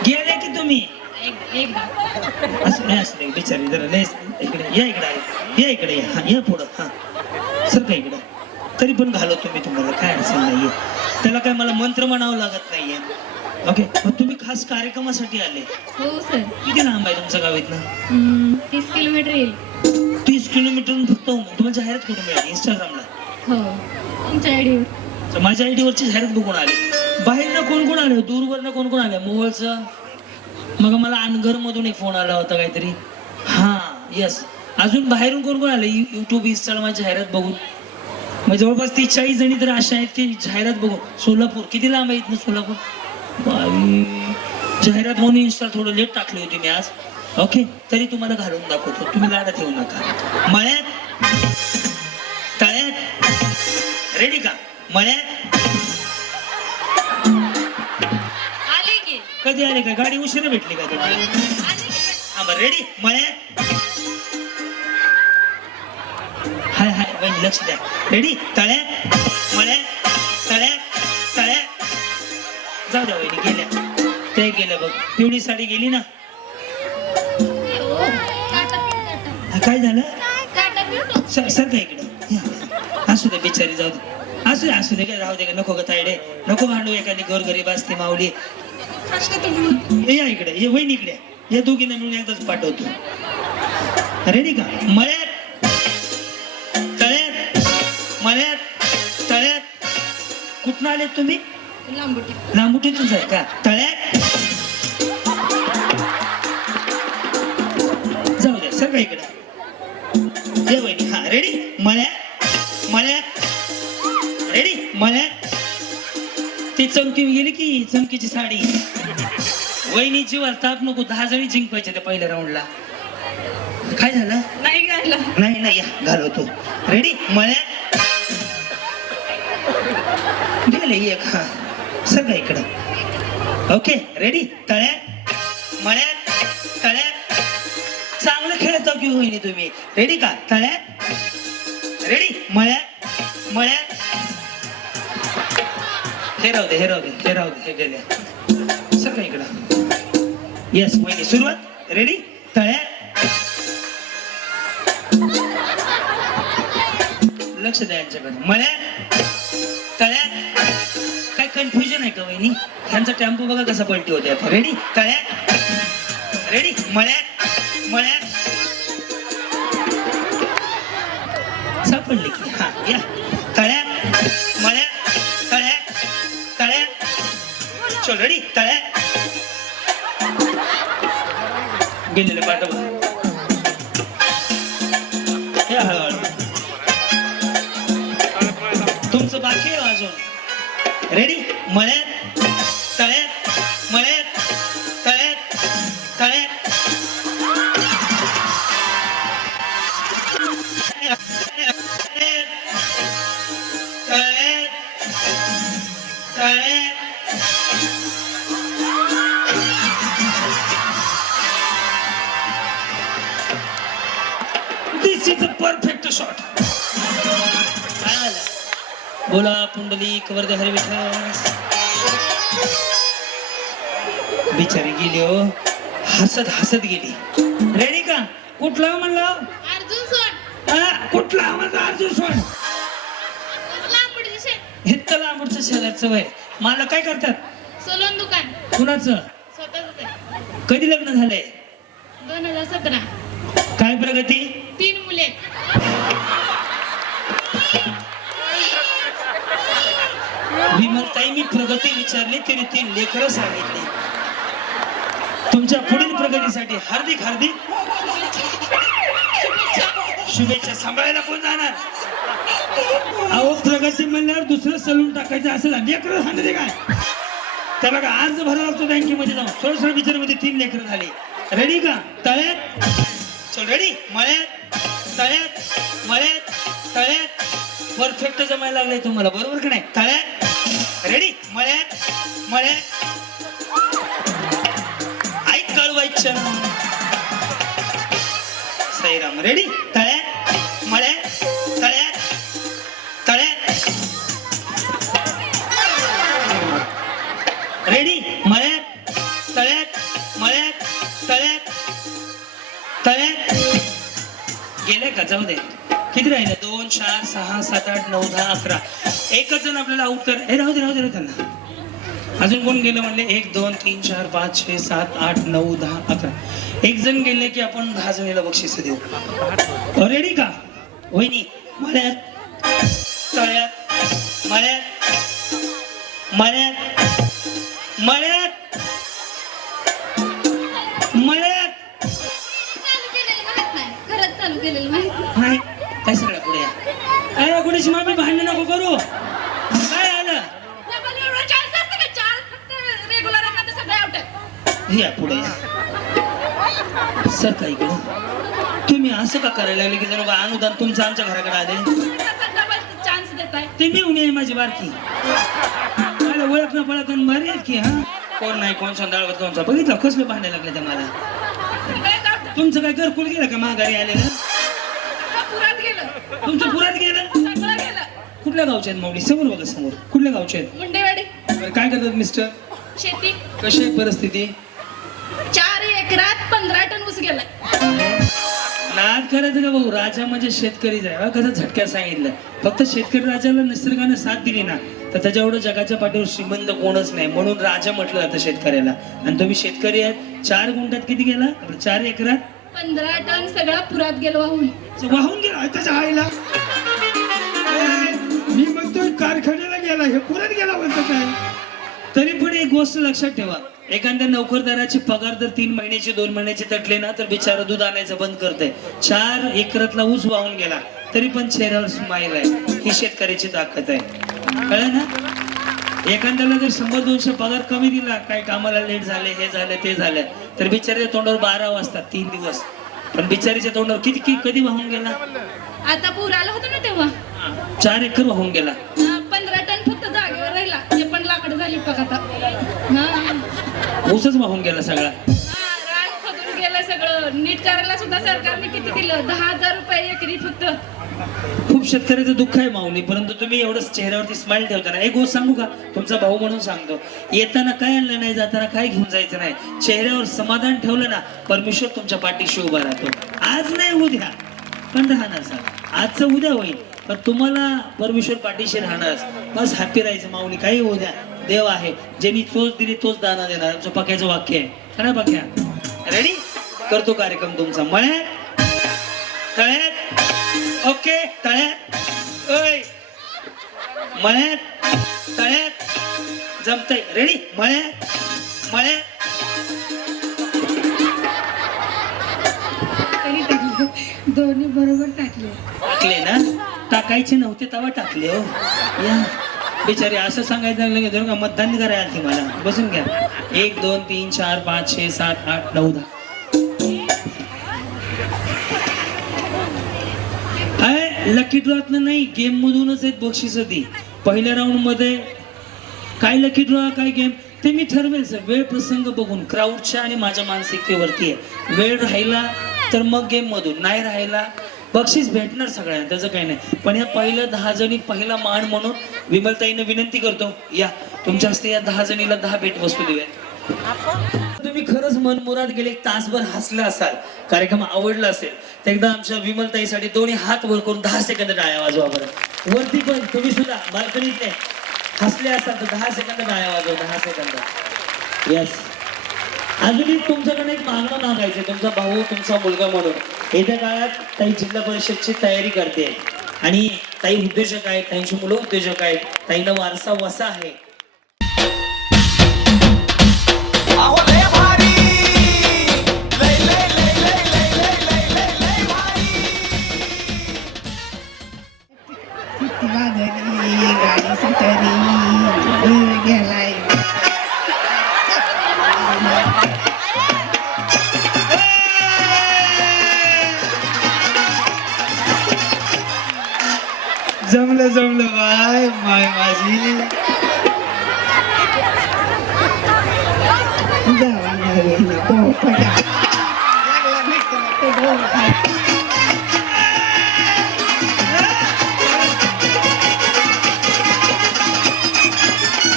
गेले की तुम्ही एकदा असं नाही असं नाही बिचारी जरा लय इकडे या इकडे आहे या इकडे या हा या पुढं हा सर का इकडं तरी पण घालो तुम्ही तुम्हाला काय अडचण नाहीये त्याला काय मला मंत्र म्हणावं लागत नाहीये ओके मग तुम्ही खास कार्यक्रमासाठी आले हो सर किती लांब आहे तुमचं गाव इथनं 30 किलोमीटर येईल 30 किलोमीटर फक्त तुम्हाला जाहिरात कुठे मिळाली इंस्टाग्रामला हो तुमच्या आयडीवर तर माझ्या आयडीवरची जाहिरात बघून आली बाहेरनं कोण कोण आले दूरवरनं कोण कोण आले मोहोळचं मग मला अनगर मधून एक फोन आला होता काहीतरी हा यस अजून बाहेरून कोण कोण आले युट्यूब इंस्टाग्राम जाहिरात बघून मग जवळपास 40 जणी तर अशा आहेत की जाहिरात बघून सोलापूर किती लांब आहे इथनं सोलापूर बाई जाहिरात म्हणून इंस्टा थोडं लेट टाकली होती मी आज ओके तरी तुम्हाला घालून दाखवतो तुम्ही लाडात येऊ नका मळ्यात तळ्यात रेडी का मळ्यात आले की कधी आले का गाडी उशिरा भेटली का तुम्हाला आले की हा बरं रेडी मळ्यात हाय हाय वहिनी लक्ष द्या रेडी तळ्यात मळ्यात तळ्यात तळ्यात जाऊ द्या वहिनी गेल्या ते गेल्या बघ पिवळी साडी गेली ना हा, काय झालं सर का इकडं या. असू दे बिचारी जाऊ दे असू दे काय राहू दे का नको ग तायडे नको भांडू एखादी गोरगरीब असते माऊली या इकडे ये वहिनी इकडे या दोघींना मिळून एकदाच पाठवतो रेडी का मळ्यात तळ्यात मळ्यात तळ्यात कुठनं आले तुम्ही लांबुटीतूनच आहे का तळ्यात जाऊ द्या सर का इकडं ये वहिनी हा रेडी मळ्यात मळ्यात रेडी मळ्यात ती चमकी गेली की चमकीची साडी वहिनी जीवाला ताप नको 10 जणी जिंकवायच्या त्या पहिल्या राऊंडला काय झालं नाही गायला नाही नाही या घालवतो रेडी मळ्यात गेले एक हा सगळं इकडं ओके रेडी तळ्यात मळ्यात तळ्यात चांगलं खेळत की होईनी तुम्ही रेडी का तळ्यात रेडी मळ्यात मळ्यात हे राहू दे हे गेल्या सगळं इकडं येस वहिनी सुरुवात रेडी तळ्यात लक्ष द्या यांच्याकडे मळ्यात तळ्यात काय कन्फ्युजन आहे का वहिनी ह्यांचा टेम्पो बघा कसा पलटी होते आता रेडी तळ्यात रेडी मळ्यात मळ्यात सापडली की हा या तळ्यात मळ्यात तळ्यात तळ्यात चल रेडी तळ्यात गेलेले पाठवा हे हळूहळू तुमचं बाकी आहे अजून रेडी मळ्यात तळ्यात मळ्यात तळ्यात तळ्यात दिस इज अ परफेक्ट शॉट काय आलं बोला पुंडलिक वरदे हरी विठ्ठल बिचारी गेली हो हसत गेली रेडी का कुठला म्हणलं अर्जुन सोड हा कुठला आवाज अर्जुन सोड लांबडीचे शेत हे लांबडचं शेजारचं वय मला काय करतात सलून दुकान कुणाचं स्वतःच कधी लग्न झालंय 2017 काय प्रगती 3 मुले विमलताई मी प्रगती विचारली तरी 3 लेकरं सांगितली तुमच्या पुढील प्रगतीसाठी हार्दिक हार्दिक शुभेच्छा सांभाळायला कोण जाणार अहो प्रगती म्हणल्यावर दुसरं सलून टाकायचं असं झालं लेकरं सांगते काय त्याला का अर्ज भरावा लागतो बँकेमध्ये जाऊन थोडं विचारमध्ये 3 लेकरं झाली रेडी का तळ्यात चल रेडी मळ्यात तळ्यात मळ्यात तळ्यात परफेक्ट जमायला लागलंय तुम्हाला बरोबर का नाही तळ्यात रेडी मळ्यात मळ्यात ऐक कळवायचं साईराम रेडी तळ्यात मळ्यात तळ्यात तळ्यात रेडी मळ्यात तळ्यात मळ्यात तळ्यात तळ्यात गेले का जाऊ दे किती राहिले 2 4 6 7 8 9 10 11 एकच जण आपल्याला आउट कर हे राहू दे त्यांना अजून कोण गेलं म्हणले 1 2 3 4 5 6 7 8 9 10 11 एक जण गेले की आपण 10 जणीला बक्षीस देऊ रेडी का वहिनी मळ्यात तळ्यात मळ्यात मळ्यात मळ्यात मळ्यात चालू केलेलं माहित नाही खरंच चालू केलेलं माहित नाही काय सगळ्या पुढे अरे गुणेश मामी भांडण नको करू काय आलं या पुढे सर काही करू तुम्ही असं का करायला लागले की जणू का अनुदान तुमचं आमच्या घराकडे आले चान्स देताय ते मी उन्हे माझी बारकी मला ओळख न पळत भारी आहेत की हा कोण नाही कोण संध्याळ कोणचा बघितलं कसलं भांडायला लागले ते मला तुमचं काय घरकुल गेलं का माघारी आलेलं पुरात गेलं तुमचं पुरात गेलं सगळं गेलं कुठल्या गावचे आहेत माऊली समोर बघा समोर कुठल्या गावचे आहेत मुंडेवाडी बरं, काय करतात मिस्टर शेती कशी आहे परिस्थिती 4 एकरात 15 टन ऊस गेला नाद करायचं का भाऊ राजा म्हणजे शेतकरीच आहे कसं झटक्यात सांगितलं फक्त शेतकरी राजाला निसर्गाने साथ दिली ना तर त्याच्या एवढं जगाच्या पाठीवर श्रीमंत कोणच नाही म्हणून राजा म्हटलं जातं शेतकऱ्याला आणि तुम्ही शेतकरी आहेत 4 गुंठ्यात किती गेला 4 एकरात 15 टन सगळा पुरात गेलो वाहून गेला त्याच्या आईला मी म्हणतोय कारखान्याला गेला हे पुरात गेला म्हणतो काय तरी पण एक गोष्ट लक्षात ठेवा एखाद्या नोकरदाराची पगार जर 3 महिन्याची 2 महिन्याची तटले ना तर बिचारा दूध आणायचं बंद करते 4 एकरातला ऊस वाहून गेला तरी पण चेहऱ्यावर स्माईल आहे ही शेतकऱ्याची ताकद आहे कळलं ना एखाद्याला जर 100-200 पगार कमी दिला काय कामाला लेट झाले हे झाले ते झाले तर बिचाऱ्याच्या तोंडावर 12 वाजतात 3 दिवस पण बिचारीच्या तोंडावर किती कधी वाहून गेला आता पूर आला होता ना तेव्हा 4 एकर वाहून गेला 15 टन फक्त जागेवर राहिला ते पण लाकड झाली बघ आता ऊसच वाहून गेला सगळा रान खोदून गेलं सगळं नीट करायला सुद्धा सरकारने किती दिलं 10,000 रुपये एकरी फक्त खूप शेतकऱ्याचं दुःख आहे माऊली परंतु तुम्ही एवढंच चेहऱ्यावरती स्माइल ठेवताना एक गोष्ट सांगू का तुमचा भाऊ म्हणून सांगतो येताना काय आणलं नाही जाताना काय घेऊन जायचं नाही चेहऱ्यावर समाधान ठेवलं ना परमेश्वर तुमच्या पाठीशी उभा राहतो आज नाही उद्या पण राहणार सर आजचं उद्या होईल पण तुम्हाला परमेश्वर पाठीशी राहणार बस हॅपी राहायचं माऊली काही होऊ द्या देव आहे ज्यांनी चोच दिली तोच दाना देणार आमचं पक्याचं वाक्य आहे ना पक्या रेडी करतो कार्यक्रम तुमचा मळ्यात तळ्यात ओके तळ्यात ओय मळ्यात तळ्यात जमतंय रेडी मळ्यात मळ्यात दोन्ही बरोबर टाकले टाकले ना टाकायचे नव्हते तेव्हा टाकले हो या बिचारी असं सांगायचं लागलं की जर का मतदान करायला आली मला बसून घ्या 1 2 3 4 5 6 7 8 9 10 लकी ड्रॉतनं नाही गेम मधूनच आहेत बक्षीस ती पहिल्या राऊंड मध्ये काय लकी ड्रॉ काय गेम ते मी ठरवेल सर वेळ प्रसंग बघून क्राऊडच्या आणि माझ्या मानसिकतेवरती आहे वेळ राहिला तर मग गेम मधून नाही राहिला बक्षीस भेटणार सगळ्यांना त्याचं काही नाही पण या पहिल्या 10 जणी पहिला मान म्हणून विमलताईनं विनंती करतो या तुमच्या हस्ते या 10 जणीला 10 भेट वस्तू देऊया तुम्ही खरंच मनमुराद गेले एक तासभर हसला असाल, कार्यक्रम आवडला असेल तर एकदा आमच्या विमलताईसाठी दोन्ही हात वर करून 10 सेकंद टाळ्या वाजवा बरं. वरती पण तुम्ही सुद्धा बाल्कनीतले हसले असाल तर 10 सेकंद टाळ्या वाजवा. 10 सेकंद. येस. अजून एक तुमच्याकडे एक मागणं मागायचं, तुमचा भाऊ तुमचा मुलगा म्हणून येत्या काळात ताई जिल्हा परिषदची तयारी करते आणि ताई उद्योजक आहेत, ताईंची मुलं उद्योजक आहेत, ताईला वारसा वसा आहे. अहो लय भारी, लय लय लय लय लय लय लय लय लय भारी. गाडी सुटली दूर गेलाय. जमलं जमलं बाय माय माझी.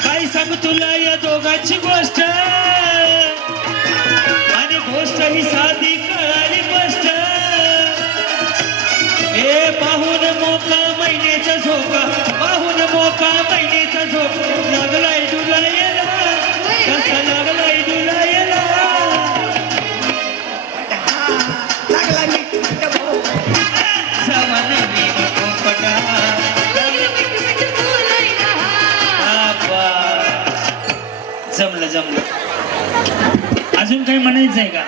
काय सांगू तुला या दोघांची गोष्ट, आणि गोष्ट ही साधी कळाली गोष्ट. हे पाहून मोका महिन्याचा झोका, पाहून मोका महिन्याचा झोका, लागलाय डुलायला, कसा लागलाय डुलायला. सामान मी पोपटा. जमलं जमलं. अजून काही म्हणायचं आहे का?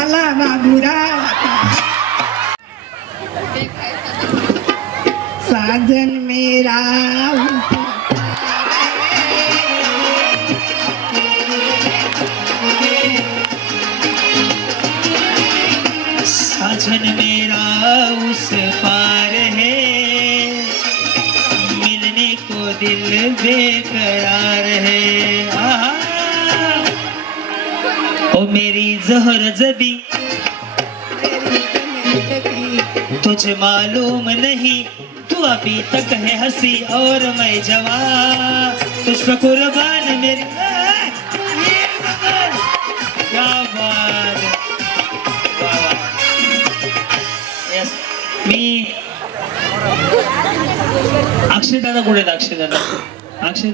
आला बाबूराव साजन मेरा साजन मेरा उस पार है, मिलने को दिल बेकरार है. आहा. ओ मेरी जहर जबी तुझे मालूम नहीं, तू अभी तक है हंसी और मैं जवान, तुझ पर कुर्बान मेरी. क्या बात. यस. मी अक्षय दादा कुठे आहेत? अक्षय दादा. अक्षय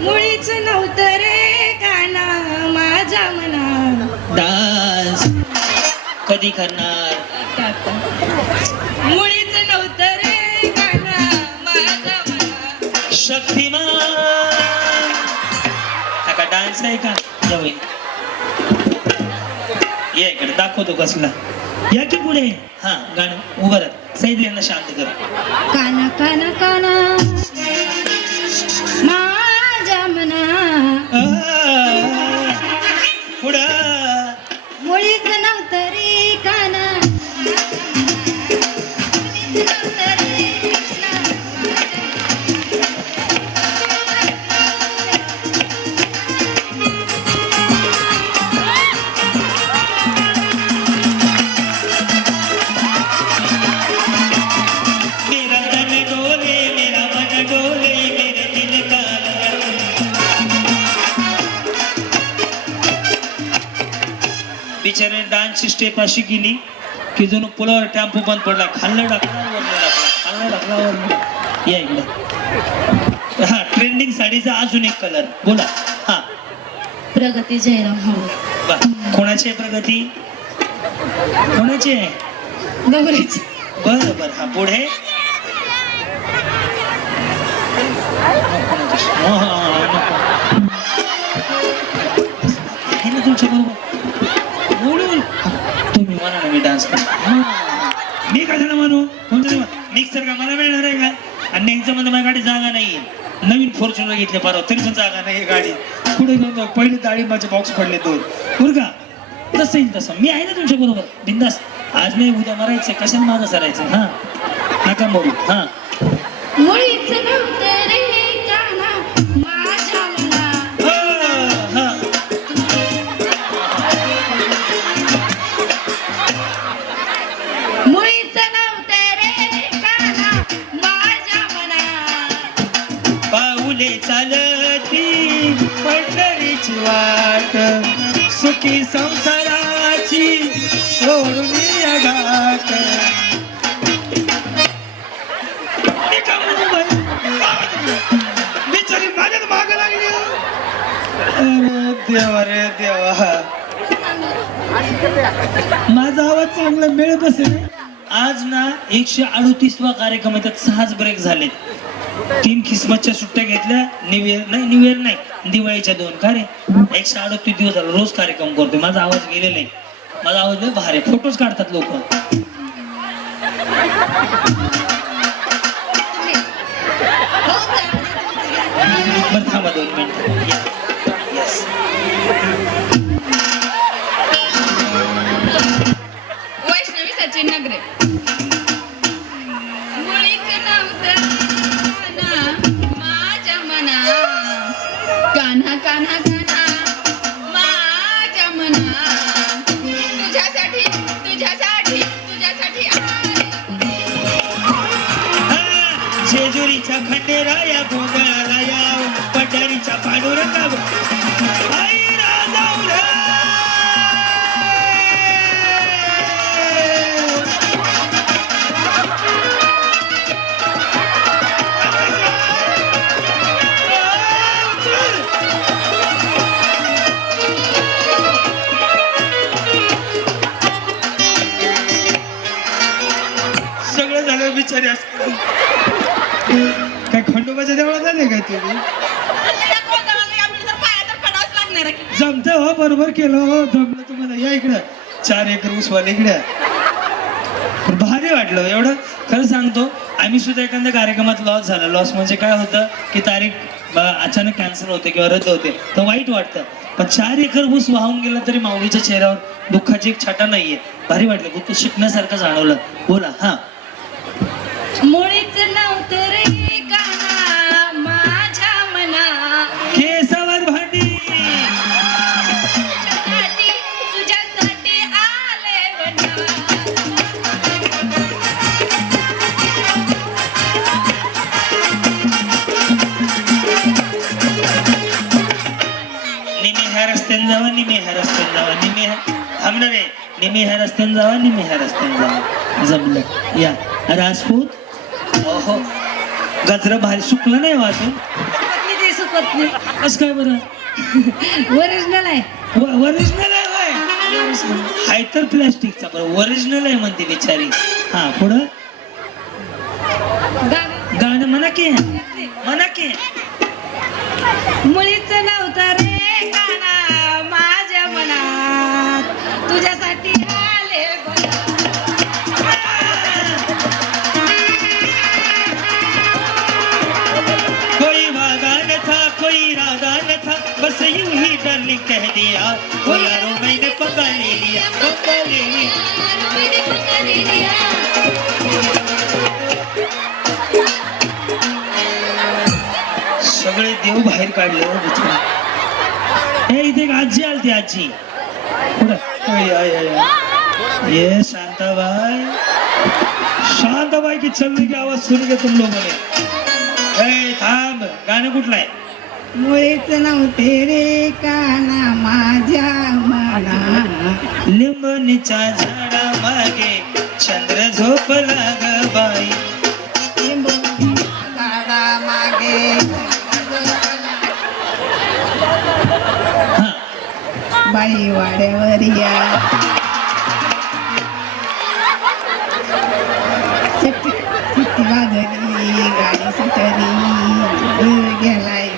मुळीच नव्हतं रे गाना माझ्या मना. डान्स कधी करणार? मुळीच नव्हतं रे गाना माझ्या मना. शक्तिमान. हा डान्स आहे का? जाऊ ये इकडे दाखवतो कसला. या की पुढे. हा गाणं उभं राहा. सैद यांना शांत कर. काना काना काना माझ्या मना, पुढं. मुळीच नव्हतं रे काना, मुळीच नव्हतं रे कृष्णा. मेरा तन डोले, मेरा मन डोले, मेरे दिल का. बिचारे डान्सची स्टेप अशी केली की जणू पुलावर टेम्पो बंद पडला. खाल्लं टाकला खाल्लं टाकला. या इकडे. हा ट्रेंडिंग साडीचा अजून एक कलर बोला. हा प्रगती जयराम भाऊ. वा. कोणाची आहे प्रगती? कोणाची आहे? नवरीची. बरं बरं. हा पुढे. आहे ना तुमच्या बरोबर बोलून. तुम्ही म्हणा ना मी डान्स करतो. मी कशाला म्हणू? कोणतं मिक्सर का मला मिळणार आहे का? आणि ह्यांच्यामध्ये माझ्या गाडी जागा नाही. नवीन फॉर्च्युनर घेतले परवा तरी पण जागा नाही. गाडी पुढे घेऊन जाऊ. पहिले डाळिंबाचे बॉक्स पडले 2. बरं का? तसं येईल तसं. मी आहे ना तुमच्या बरोबर बिंदास. आज नाही उद्या मरायचं. कशाला मागं सरायचं? हा नका मरू. हा मुळीच नव्हतं रे काना माझ्या मना, हा. मुळीच नव्हतं रे काना माझ्या मना. पाऊले चालती पंढरीची वाट. सुखी संसाराची सोडून या गाठ. एका मुंबई बिचारी माझ्यात माग लागली. अरे देवा रे देवा, माझा आवाज चांगला मेळ बसेल. आज ना 138वा कार्यक्रम आहे, त्यात 6च ब्रेक झालेत. 3 ख्रिसमसच्या सुट्ट्या घेतल्या, न्यू इयर नाही, दिवाळीच्या 2. का रे 138 दिवस झाला रोज कार्यक्रम करतोय. माझा आवाज गेलेला आहे. माझा आवाज लय भारी, फोटोज काढतात लोक. बरं थांबा 2 मिनिट. वैष्णवी सचिन नगरे. मुळीच नव्हतं माझ्या मना, कान्हा कान्हा कान्हा माझ्या मना, तुझ्यासाठी तुझ्यासाठी तुझ्यासाठी जेजुरीच्या खंडेराया गोंधळाला याव, पंढरीच्या पांडुरंगा सगळं झालं बिचारी. काय खंडोबाच्या देवळात झाले काय तुम्ही? जमत हो, बरोबर केलं हो, जमलं तुम्हाला. या इकडं 4 एकर ऊसवाले इकडे. भारी वाटलं एवढं. खरं सांगतो, आम्ही सुद्धा एखाद्या कार्यक्रमात लॉस झाला. लॉस म्हणजे काय होतं की तारीख अचानक कॅन्सल होते किंवा रद्द होते, तर वाईट वाटतं. पण 4 एकर ऊस वाहून गेला तरी माऊलीच्या चेहऱ्यावर दुःखाची एक छाटा नाहीये. भारी वाटलं, खूप शिकण्यासारखं जाणवलं. बोला. हा. मुळीच नव्हतं रे काना माझ्या मना, केसावर भांडी तुझ्यासाठी आले वना. निमे ह्या रस्त्याने जावा, निमे ह्या रस्त्याने जावा, निमे थांबणार आहे. निमे ह्या रस्त्याने जावा, निमे ह्या रस्त्याने जावा. जमलं. या राजपूत. ओहो, गजरा भारी सुकलं नाही वाचून. असं काय बरं? ओरिजिनल आहे. ओरिजिनल आहे होय? हाय तर प्लॅस्टिकचा, बरं ओरिजिनल आहे म्हणते बिचारी. हा, पुढं गाणं म्हणा की, म्हणा की. मुळीच नव्हतं रे काना माझ्या मनात, तुझ्यासाठी आले बना. कोई वादा न था, कोई इरादा न था, बस यूं ही डार्लिंग कह दिया. ओ यारो मैंने पका ले लिया, पका ले लिया. सगळे देव बाहेर काढले हो बिचारा. हे इथे एक आजी आलती. आजी पुढं. ये शांताबाई, शांताबाई की चलने की आवाज सुन के तुम लोगों ने. थांब, गाणं कुठलं आहे? मुळीच नव्हते रे काना माझ्या मना, लिंबणीच्या झाडा मागे चंद्र झोपला ग बाई. झाडा मागे बाई वाड्यावर या. चिठ्ठी वाजली, गाडी सुटली, दूर गेलाय.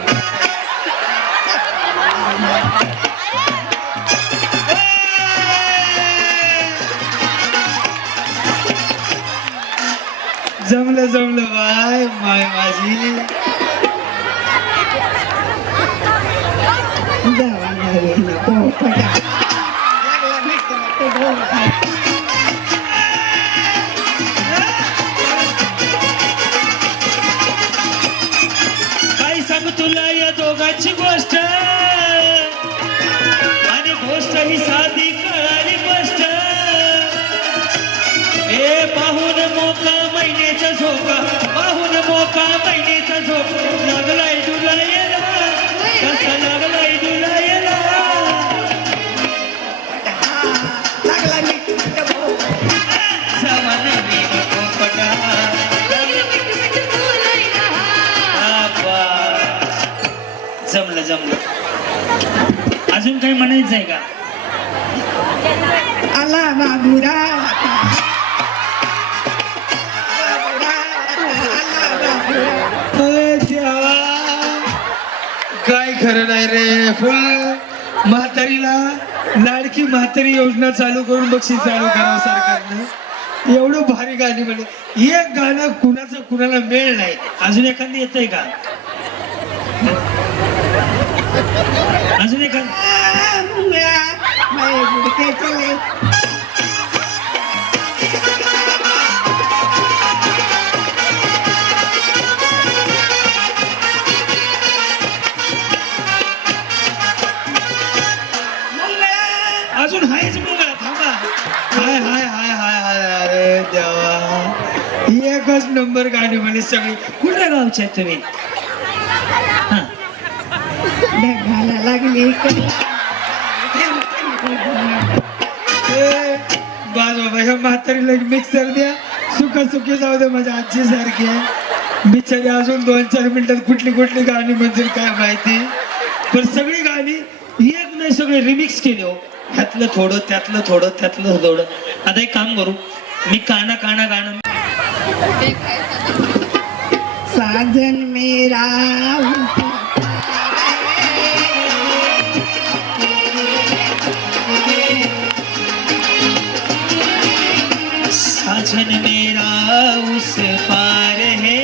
जमलं जमलं बाय माय माझी. जावा नवीन पोपटा लागला भेटतो तो डोळा. काय सांग तुला या दोघांची गोष्ट, आणि गोष्ट ही साधी कळाली गोष्ट. हे पाहून मोका महिन्याचा झोका, पाहून मोका महिन्याचा झोका. लागलाय तुला येला, कसा लागलाय तुला येला. काही म्हणायचंय का? आला बाबूराव देवा, काय खरं नाही रे. फुल म्हातारीला लाडकी म्हातारी योजना चालू करून बक्षीस चालू करावं सरकारनं. एवढं भारी गाणी म्हणे. एक गाणं कुणाला मेळ नाही. अजून एखादी येतंय का? अजून एखादी? माझे गुडके चले अजून हायच मुंगळा. थांबा. हाय हाय हाय हाय हाय. अरे देवा, एकच नंबर गाणी म्हणे सगळी. कुठल्या गावचे आहेत तुम्ही? हा. ढगाला लागली बाज बाबा, ह्या म्हातारीला मिक्सर द्या. सुखी जाऊ दे. माझ्या आजी सारखी आहे बिचारी. अजून 2-4 मिनिटात कुठली गाणी म्हणजे काय माहिती. पण सगळी गाणी एक नाही, सगळे रिमिक्स केले हो. ह्यातलं थोडं, त्यातलं थोडं, त्यातलं थोडं. आता एक काम करू, मी काना गाणं. साजन मेरा साजन मेरा उस पार है,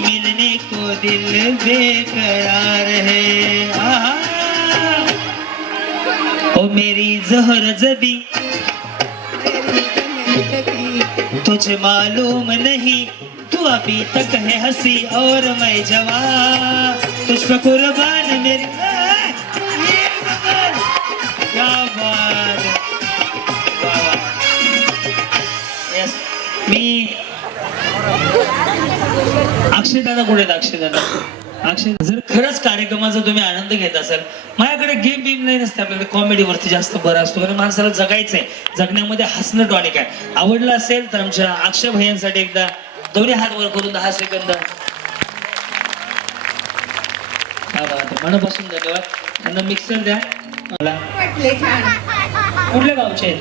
मिलने को दिल बेकरार है. आहा. ओ मेरी जहर जबी तुझे मालूम नहीं, तू अभी तक है हंसी और मैं जवान. तुझ पे कुर्बान मेरी. क्या बात. यस. मी अक्षय दादा कुठे आहेत? अक्षय जर खरंच कार्यक्रमाचा तुम्ही आनंद घेत असाल, माझ्याकडे गेम बिम नाही नसते. आपल्याकडे कॉमेडीवरती जास्त बरं असतो, कारण माणसाला जगायचंय. जगण्यामध्ये हसणं टॉनिक आहे. आवडलं असेल तर आमच्या अक्षय भैयांसाठी एकदा दोन्ही हात वर करून 10 सेकंद. मनापासून धन्यवाद. त्यांना मिक्सर द्या मला. वाटले छान. कुठल्या गावचे आहेत?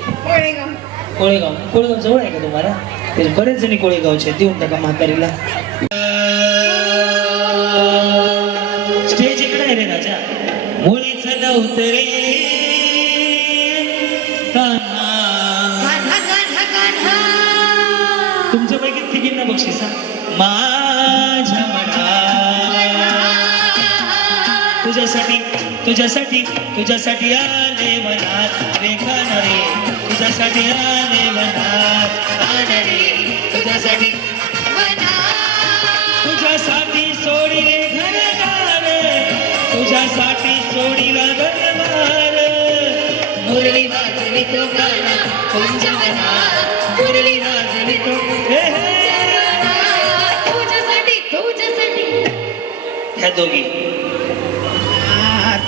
कोळेगाव. कोळेगाव जवळ आहे का तुम्हाला? बरेच जणी कोळेगावचे आहेत. देऊन टाका म्हातारीला. स्टेज इकडे आहे रे राजा. मुळीच नव्हतरे तुमच्यापैकी तिघींना बक्षीस हा. माझ्या मना तुझ्यासाठी आले मनात रे रे. तुझ्यासाठी आले मनात रे. तुझ्यासाठी सोडिले घरदार, तुझ्यासाठी सोडिला घरदार. मुरली वाजवी तो गाणा कुंजवना, मुरली वाजवी तो तुझ्यासाठी. ह्या दोघी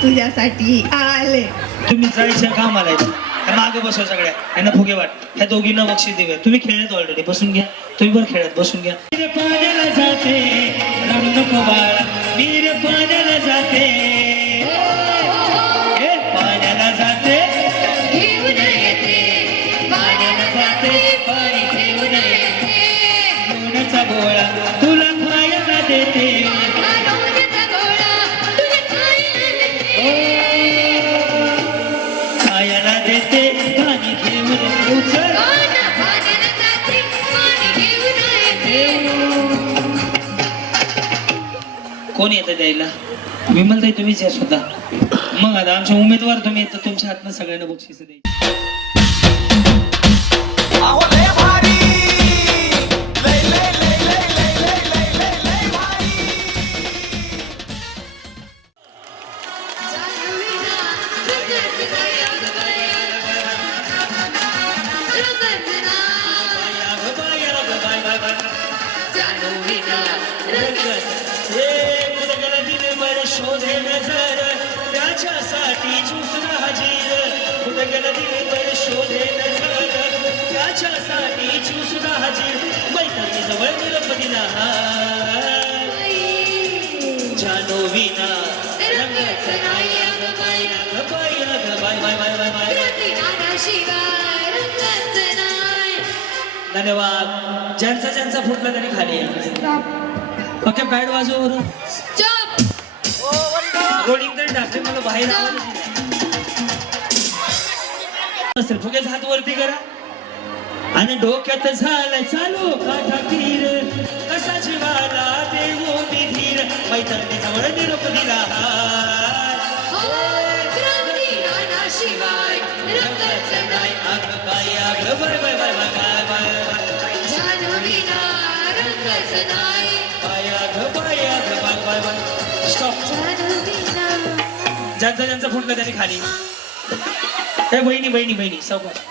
तुझ्यासाठी आले. तुम्ही जायच्या कामाला मागे बसवा सगळ्या. यांना फुगे वाट. ह्या दोघींना बक्षीस देऊया. तुम्ही खेळत ऑलरेडी. बसून घ्या. तुम्ही बरं खेळत बसून घ्या. पाण्याला जाते रडू नको बाळा, मीर पाण्याला जाते. पाण्याला जाते घेऊन येते, पाण्याला जाते पाणी घेऊन येते. लोण्याचा गोळा तुला खायला देते, खायला देते पाणी घेऊन. उचल कोण येतं द्यायला? विमलताई तुम्हीच या सुद्धा. मग आता आमच्या उमेदवार तुम्ही येतं, तुमच्या हातनं सगळ्यांना बक्षीस द्यायची. अहो लय भारी, लय लय लय लय लय लय लय लय लय भारी. शोधे नजर त्याच्यासाठी झुसला हजीर. कुठं गेलं दिलबर शोधे नजर त्याच्यासाठी झुसला हजीर. मैत्री जवळ निरपतीला जानू विना रंगच नाही. धन्यवाद. ज्यांचा ज्यांचा फुटला त्याने खाली या. ओके बॅड वाजव बरं. रोलिंग तरी टाकले मला बाहेर आवाज असेल. फुगेच हात वरती करा आणि डोक्यात झालाय चालू काठा तीर कसा जीवाला देवो धीर मैत्रिणी जवळ निरोप दिला शिवाय रंगाचं नाही आग काय आग बाय बाय बाय बाय बाय बाय जानवीना रंगाचं नाही बाय आग बाय आग बाय बाय बाय स्टॉप. ज्यांचा ज्यांचा फुटला त्याने खाली. हे बहिणी बहिणी बहिणी सावकाश.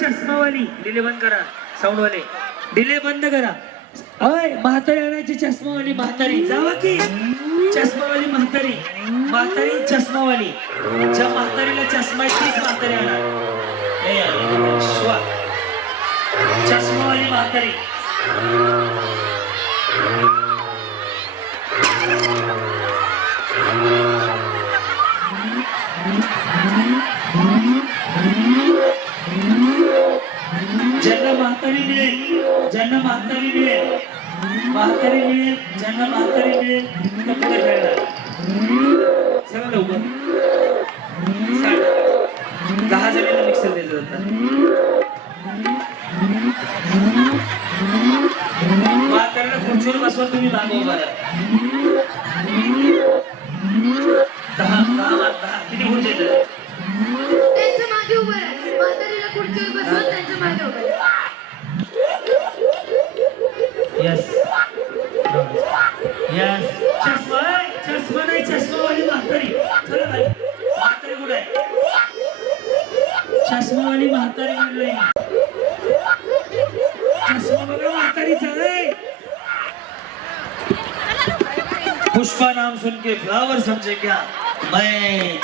चष्मावाली डिले बंद करा. साऊंडवाले डिले बंद करा. अय म्हातारी आणायची चष्मावाली म्हातारी जावा की. चष्मावाली म्हातारी म्हातारी चष्मावाली ज्या म्हातारीला चष्मा आहे तीच म्हातारी आणा. चष्मावाली म्हातारी. ज्यांना म्हातारी मिळेल ज्यांना म्हातारी मिळेल म्हातारी मिळेल ज्यांना म्हातारी मिळेल तर पुढे खेळणार. सगळं लवकर 10 जणांना मिक्सर दिलं जातं. म्हातारीला खुर्चीवर बसवा तुम्ही मागो उभा राहा. 10 किती खुर्ची येतात. त्यांच्या मागे उभं आहे. म्हातारीला खुर्चीवर बसवून त्यांच्या मागे उभं आहे. Yes yes. चष्मा नाही चष्मावाली म्हातारी. चला बाई म्हातारी कुठे आहे. चष्मावाली म्हातारी म्हणलोय. चष्मा बघा म्हातारीचा आहे. पुष्पा नाम सुन के फ्लावर समझे क्या मैं.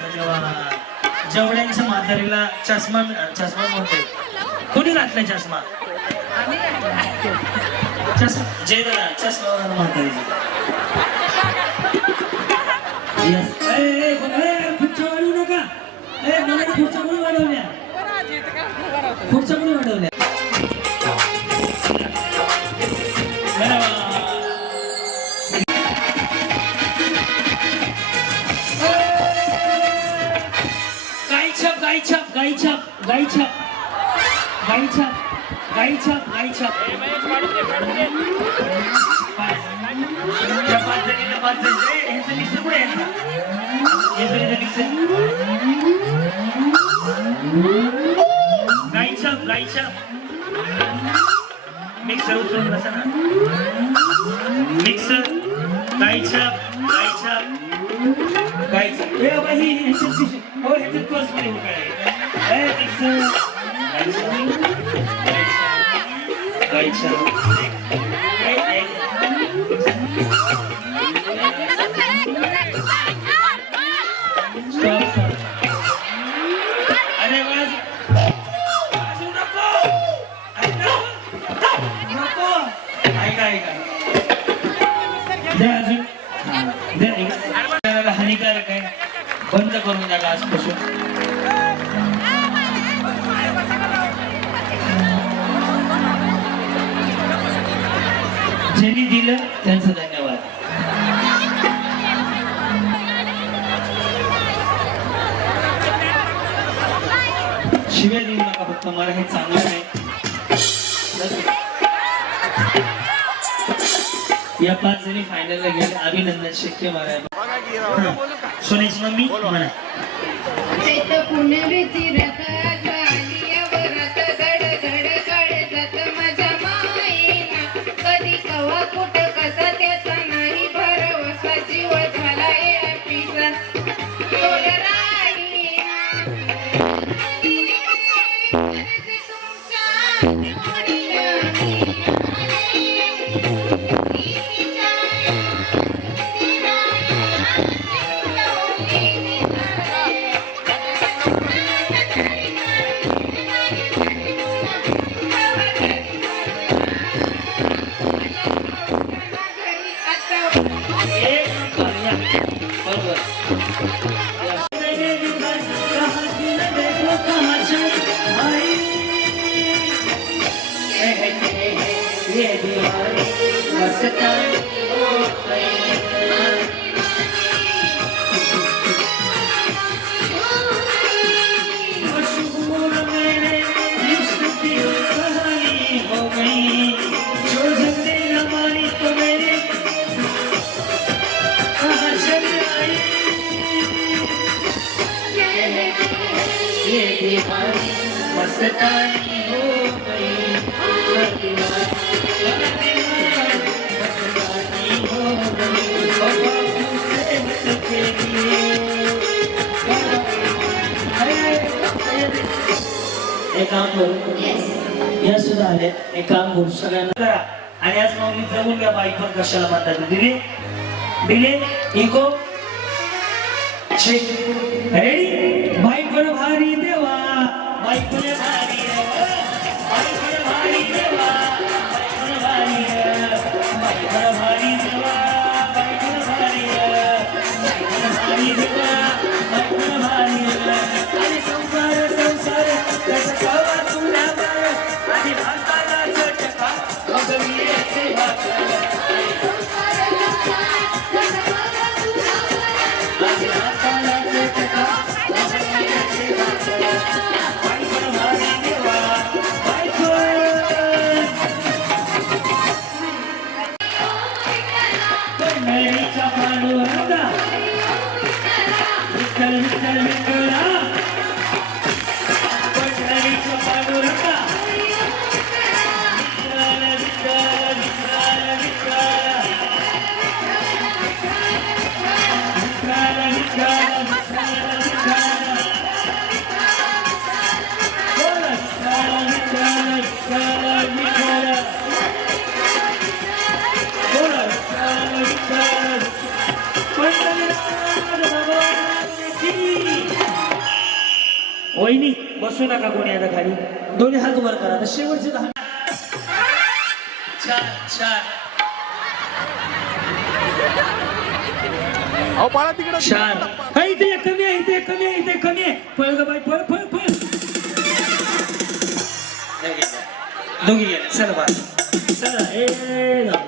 धन्यवाद. जेवढ्यांच्या म्हातारीला चष्मा चष्मा म्हणते कोणी घातलाय चष्मा. चष्मा जय दादा चष्मा म्हातारीचा. यस. खुर्च्या वाढवू नका. मला खुर्च्या कोणी वाढवल्या. खुर्च्या कोणी वाढवल्या. गाईछाप गाईछाप गाईछाप गाईछाप गाईछाप गाईछाप. गाईछाप गाईछाप मिक्सर उचलून बसा ना. मिक्सर गाईछाप गाईछाप गाईछाप. हे बाई हो ह्याच्यात पर्स मध्ये काय मिक्सर गाईछाप हानिकारक आहे. बंद करून टाका आजपासून. ज्यांनी दिलं त्यांचं धन्यवाद. शिव्या देऊ नका फक्त. मला हे चांगलं नाही. या 5 जणी फायनलला गेले. अभिनंदन. शक्य मारायला. सोनेश मम्मी म्हणा. पुनरीची रथ झाली वरत गड गड काढतात माझ्या माईना. कधी कवा कुठ कसा त्याचा नाही भरवसा. जीव झाला या पिसा तुमच्या मस्तानी हो गई मशहूर मेरे इश्क की कहानी हो गई जो जिंदगी हमारी तो मेरे कहाँ चली आई ये दीवानी मस्तानी हो गई मस्तानी हो गई बाबा तुझसे मत खेलिए एक काम करू या सुद्धा आले एक काम करू सगळ्यांना करा आणि आज मग जगून घ्या बाईक पण कशाला म्हणतात दिले दिले इको रेडी बाईक पण भारी देवा बाईक पण भारी देवा बाईक पण भारी देवा बाईक पण भारी बाईक पण भारी देवा बाईक पण भारी बाईक पण भारी देवा बाईक पण भारी आणि संसार संसार त्याचा कावा तुला मार आणि भाताला चटका मग मी येते भाताला वहिनी बसू नका कोणी आता खाली दोन्ही हात वर करा शेवटचे 10 छान छान छान इथे कमी आहे इथे कमी आहे इथे कमी आहे पळ ग बाई पळ पळ पळ दोघी गेले चला बा चला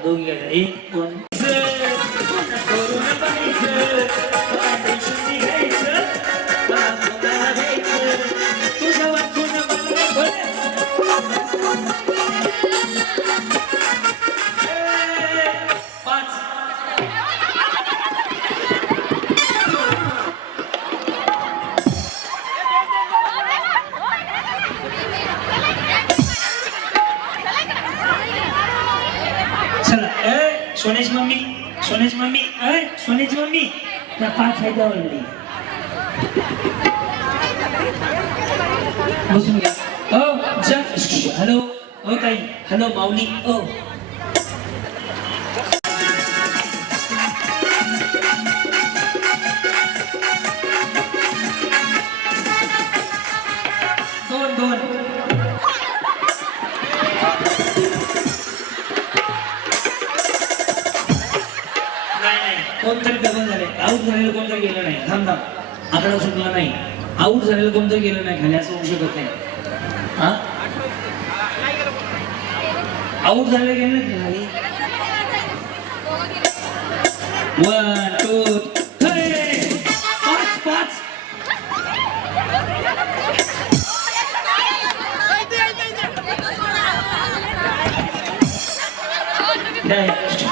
दोघी गेले एक दोन सोनेश मम्मी सोनेश मम्मी त्या 5 आहे जवळली बसून घ्या हो हॅलो हो ताई हॅलो माऊली ओ दोन कोणतरी डबल झाले आऊट झालेलं कोणतरी गेलं नाही थांब आकडा सुटला नाही आऊट झालेलं कोणतरी गेलं नाही खाली असं होऊ शकत नाही हा आऊट झालेलं गेलं नाही खाली 1 2 3 5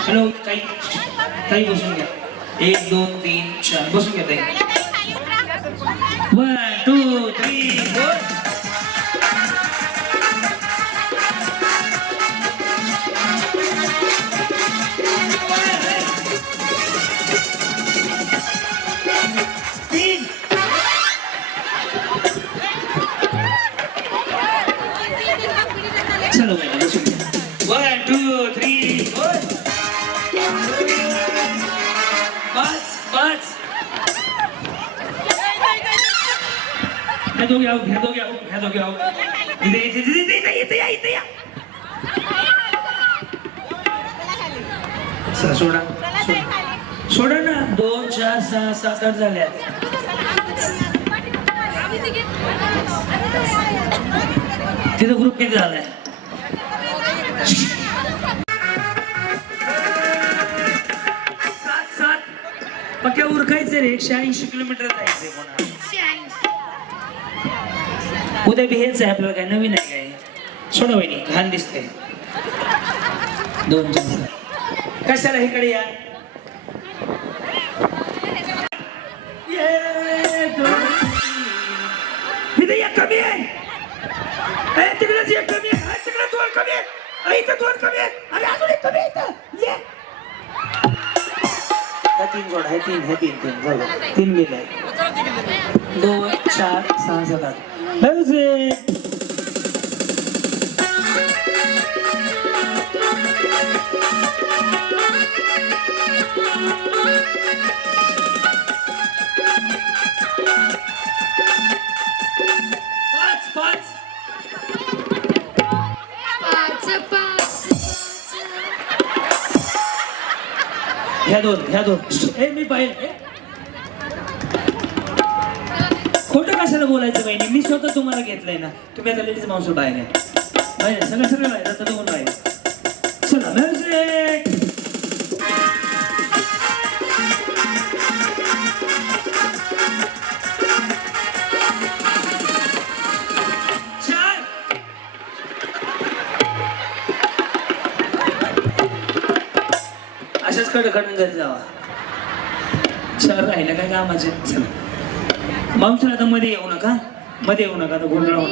हॅलो काही बसून घ्या 1 2 3 4 बसून घ्या ताई 1 2 3 4 चलो बसून घ्या 1 2 3 4 5 घ्या दोघे आऊट इथे या सोडा ना 2 4 6 7 8 झाल्या तिथं ग्रुप किती झालाय पक्या उरकायचं रे 180 किलोमीटर जायचंय म्हणा. उद्या बी हेच आहे आपल्याला काय नवीन आहे काय. सोडा वहिनी घाण दिसते. 2 चमचे कशाला इकडे या. इथे एक कमी आहे. तिकडेच एक कमी आहे. तिकडे 2 कमी आहे. इथं 2 कमी आहे. अरे अजून एक कमी आहे इथं. ये 3 जोड आहे. 3 जाऊ 3 गेले. 2 4 6 7 8 म्युझिक. ह्या दोन हे मी पाहिजे. खोटं कशाला बोलायचं बहिणी. मी स्वतः तुम्हाला घेतलंय ना. तुम्ही आता लेडीज माणूस बाहेर सगळं बाहेर आता दोन बाहेर. चला म्युझिक. अशाच कडकडून घरी जावा. 4 राहिलं काय कामाचे. चला माणून आता मध्ये येऊ नका. आता गोंधळ होऊ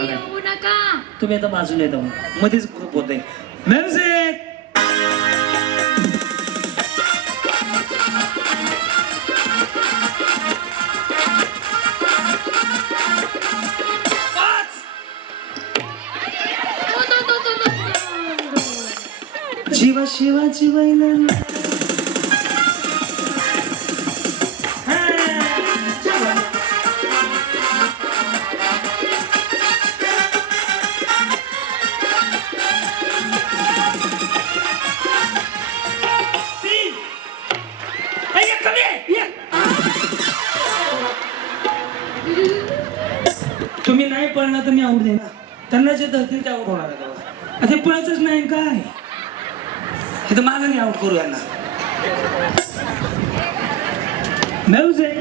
नका. तुम्ही आता बाजूला येता मध्येच ग्रुप होते. म्युझिक. शिवा शिवाची बैल. तुम्ही नाही पळणार तर मी आवड देणार. त्यांना जे धरतील ते आवड होणार आहे. ते पळतच नाही काय. हे तर मागाने आउट करू यांना. म्युझिक.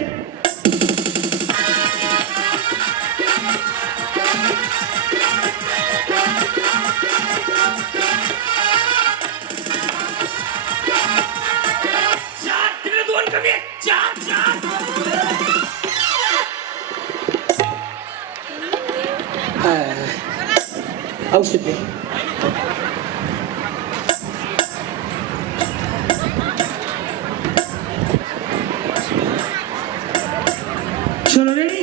तिकडे 2 कमी आहे. 4 औषध दे. चलो रेडी.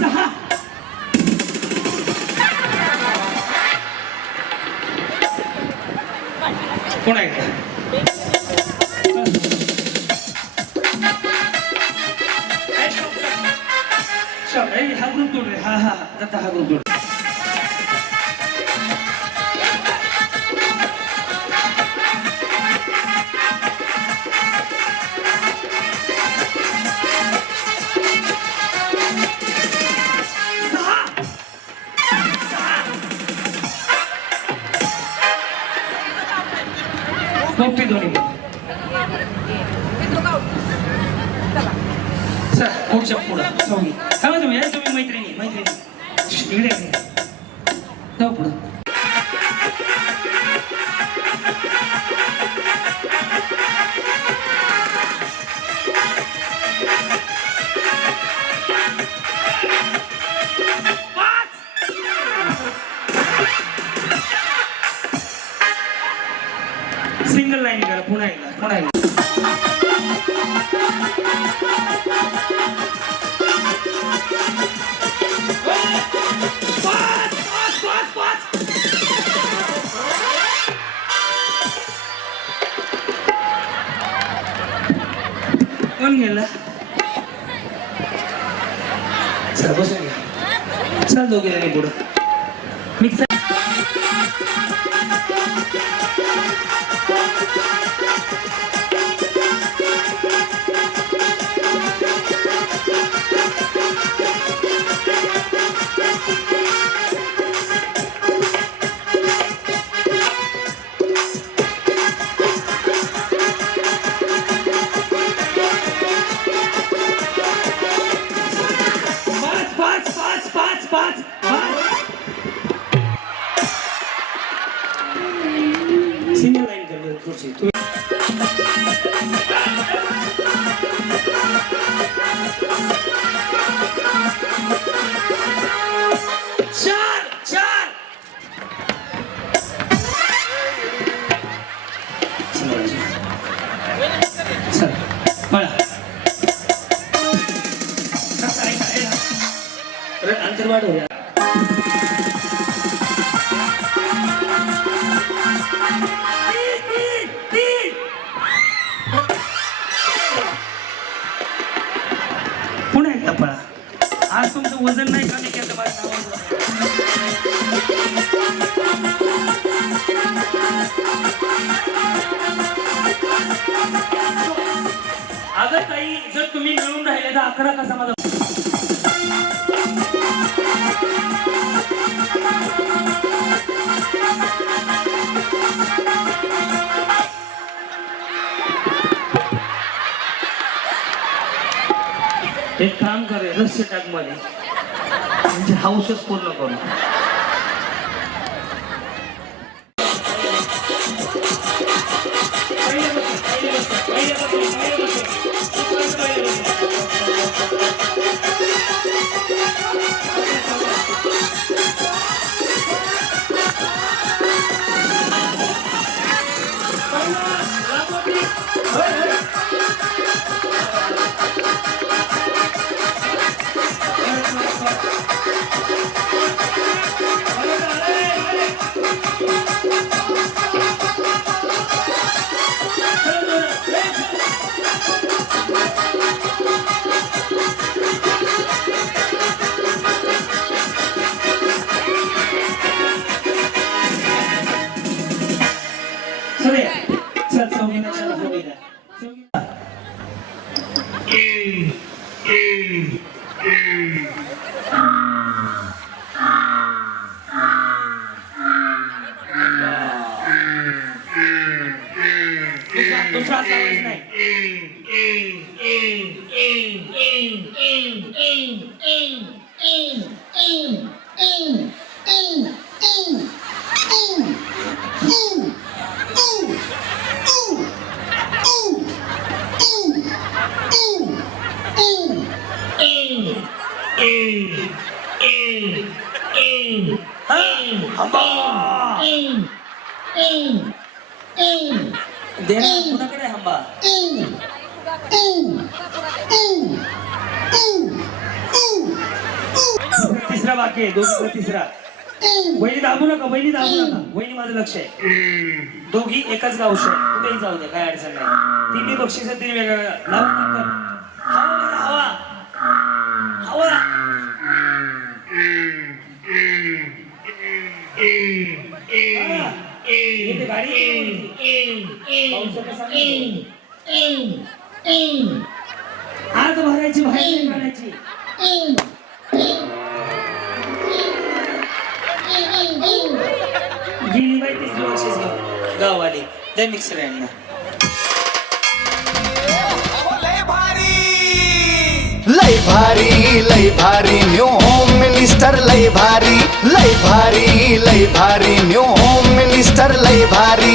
सहा कोण आहे. हा ग्रुप तोड रे. हा ग्रुप तोड. मोठी दोन्ही पुढच्या पुढं तुम्ही मैत्रिणी इकडे जाऊ पुढं. सिंगल लाईन करा. पुन्हा एकदा. कोण गेला. चल बसून घ्या. चल दोघे जणी पुढं. मिक्स. सिंगल लाईन कर खुर्ची चार चार चल पळा अंतर वाढवूया पुन्हा एकदा पळा आज तुमचं वजन नाही कमी केलं अगं ताई जर तुम्ही मिळून राहिले तर 11 कसा माझा एक काम करे रस्ते टाक मध्ये म्हणजे हाऊसच पूर्ण करू दुसरा आवाज नाही देणार कुणाकडे हंबा तिसरा वाक्य आहे दोघी तिसरा वहिनी दाबू नका वहिनी माझं लक्ष आहे दोघी एकाच गावचे कुठेही जाऊ दे काय अडचण नाही तिन्ही बक्षीस तिन्ही वेगळ्या हवा हवा गाडी आग भरायची बाहेर काढायची गेली बाई तिसरी बक्षीस गाववाली त्या मिक्सर यांना लय भारी न्यू होम मिनिस्टर लय भारी न्यू होम मिनिस्टर लय भारी